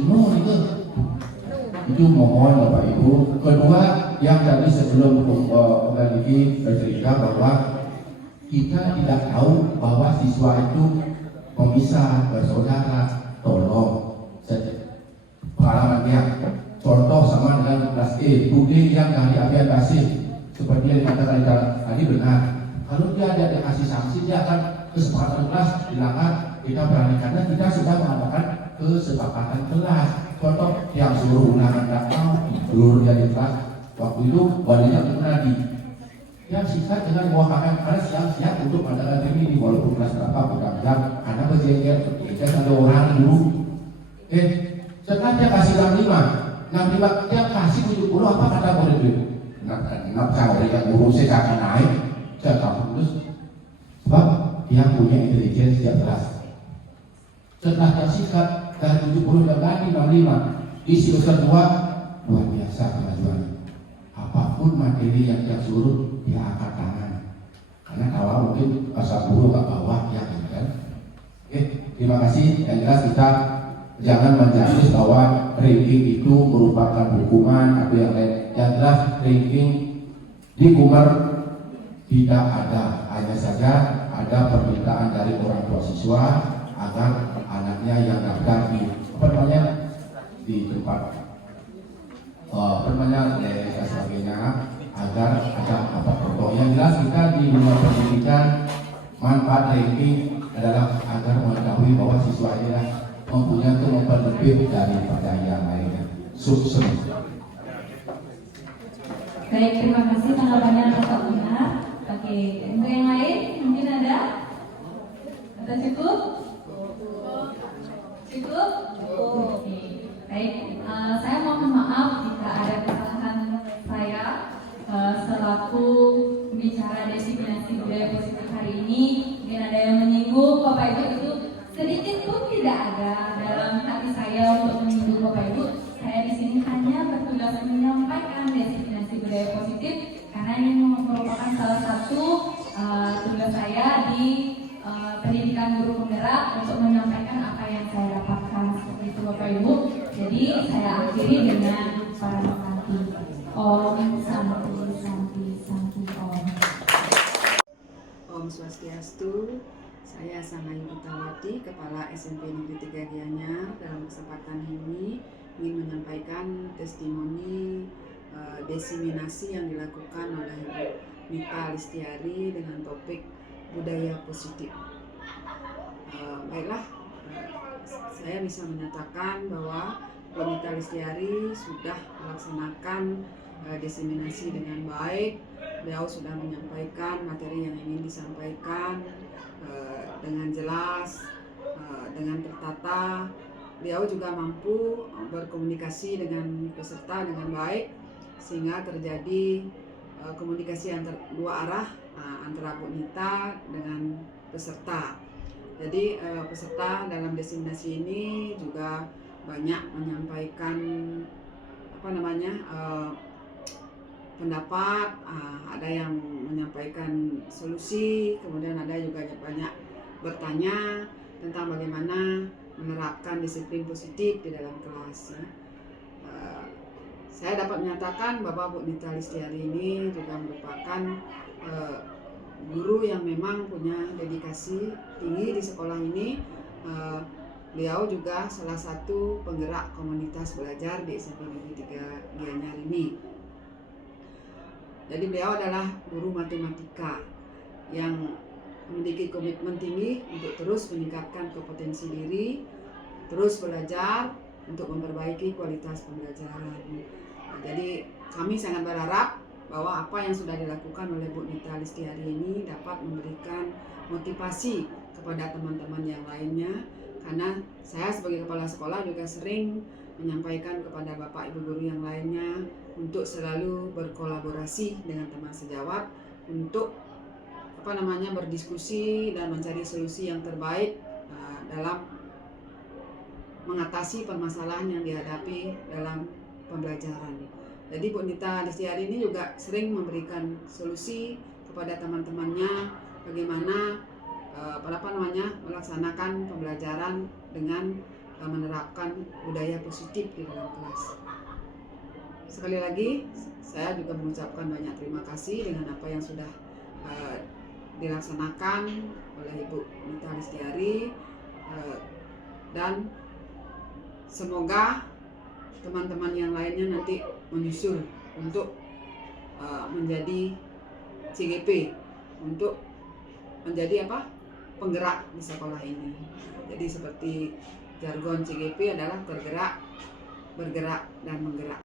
itu mohon Bapak Ibu. Kedua yang tadi sebelum memiliki bercerita bahwa kita tidak tahu bahwa siswa itu memisah bersaudara. Tolong pengalaman dia contoh sama dengan kelas E tuding yang dari apian kasih seperti yang dikatakan tadi benar. Kalau dia ada dikasih sanksi dia akan kesepakatan kelas silakan kita berani karena kita sudah mengadakan kesepakatan kelas. Contoh yang suruh undangan datang tidur dia di kelas waktu itu walinya menadi yang singkat dengan mewakilkan karena siap-siap untuk mengadakan ini walaupun kelas berapa bukan jam karena berjejer kita ada orang dulu setelah dia kasih 65 dia kasih 70 apa kata murid itu 65 menginap saya berikan guru saya akan naik, saya akan lulus sebab dia punya intelijensi yang jelas. Setelah tersikat dari 70 dan lagi 65 di semester 2 luar biasa kemajuannya. Apapun materi yang dia suruh dia angkat tangan. Karena kalau mungkin asal guru ke bawah ya kan. Oke, terima kasih. Yang jelas kita jangan menjudge bahwa ranking itu merupakan hukuman atau yang lain. Yang jelas ranking di Kumar tidak ada, hanya saja ada permintaan dari orang tua siswa agar anaknya yang daftar di di tempat les dan sebagainya agar ada foto. Yang jelas kita di dunia pendidikan manfaat ranking adalah agar mengetahui bahwa siswa ini mempunyai kemampuan lebih daripada yang lainnya. Sukses. Baik, terima kasih tanggapannya Pak Unar. Oke, untuk yang lain mungkin ada? Atau cukup? Cukup? Oke, baik. Saya mohon maaf jika ada kesalahan saya selaku bicara desiminasi budaya positif hari ini. Mungkin ada yang menyinggung Bapak Ibu, itu sedikit pun tidak ada dalam hati saya untuk menyinggung Bapak Ibu. Saya di sini hanya bertugas menyampaikan desiminasi budaya positif karena ini merupakan salah satu tugas saya di pendidikan guru penggerak untuk menyampaikan apa yang saya dapatkan seperti itu Bapak Ibu. Jadi saya akhiri dengan para Santi. Om Santi Santi Santi Om. Om Swastiastu. Saya Sangayu Putawati, Kepala SMP Negeri 3 Gianyar. Dalam kesempatan ini ingin menyampaikan testimoni desiminasi yang dilakukan oleh Ibu Mita Listiari dengan topik budaya positif. Baiklah, saya bisa menyatakan bahwa Bu Mita Listiari sudah melaksanakan desiminasi dengan baik. Beliau sudah menyampaikan materi yang ingin disampaikan dengan jelas, dengan tertata. Beliau juga mampu berkomunikasi dengan peserta dengan baik sehingga terjadi komunikasi dua arah antara Bu Mita dengan peserta. Jadi peserta dalam desiminasi ini juga banyak menyampaikan pendapat, ada yang menyampaikan solusi, kemudian ada juga banyak bertanya tentang bagaimana menerapkan disiplin positif di dalam kelas. Saya dapat menyatakan bahwa Bu Mita Listiari ini juga merupakan guru yang memang punya dedikasi tinggi di sekolah ini. Beliau juga salah satu penggerak komunitas belajar di SMP Negeri 3 Gianyar ini. Jadi beliau adalah guru matematika yang memiliki komitmen tinggi untuk terus meningkatkan kompetensi diri, terus belajar untuk memperbaiki kualitas pembelajaran. Jadi kami sangat berharap bahwa apa yang sudah dilakukan oleh Bu Mita Listiari ini dapat memberikan motivasi kepada teman-teman yang lainnya, karena saya sebagai kepala sekolah juga sering menyampaikan kepada Bapak Ibu guru yang lainnya untuk selalu berkolaborasi dengan teman sejawat untuk berdiskusi dan mencari solusi yang terbaik dalam mengatasi permasalahan yang dihadapi dalam pembelajaran. Jadi Bu Mita Listiari ini juga sering memberikan solusi kepada teman-temannya bagaimana melaksanakan pembelajaran dengan menerapkan budaya positif di dalam kelas. Sekali lagi saya juga mengucapkan banyak terima kasih dengan apa yang sudah dilaksanakan oleh Ibu Mita Listiari, dan semoga teman-teman yang lainnya nanti menyusul untuk menjadi CGP, untuk menjadi penggerak di sekolah ini. Jadi seperti jargon CGP adalah tergerak, bergerak, dan menggerak.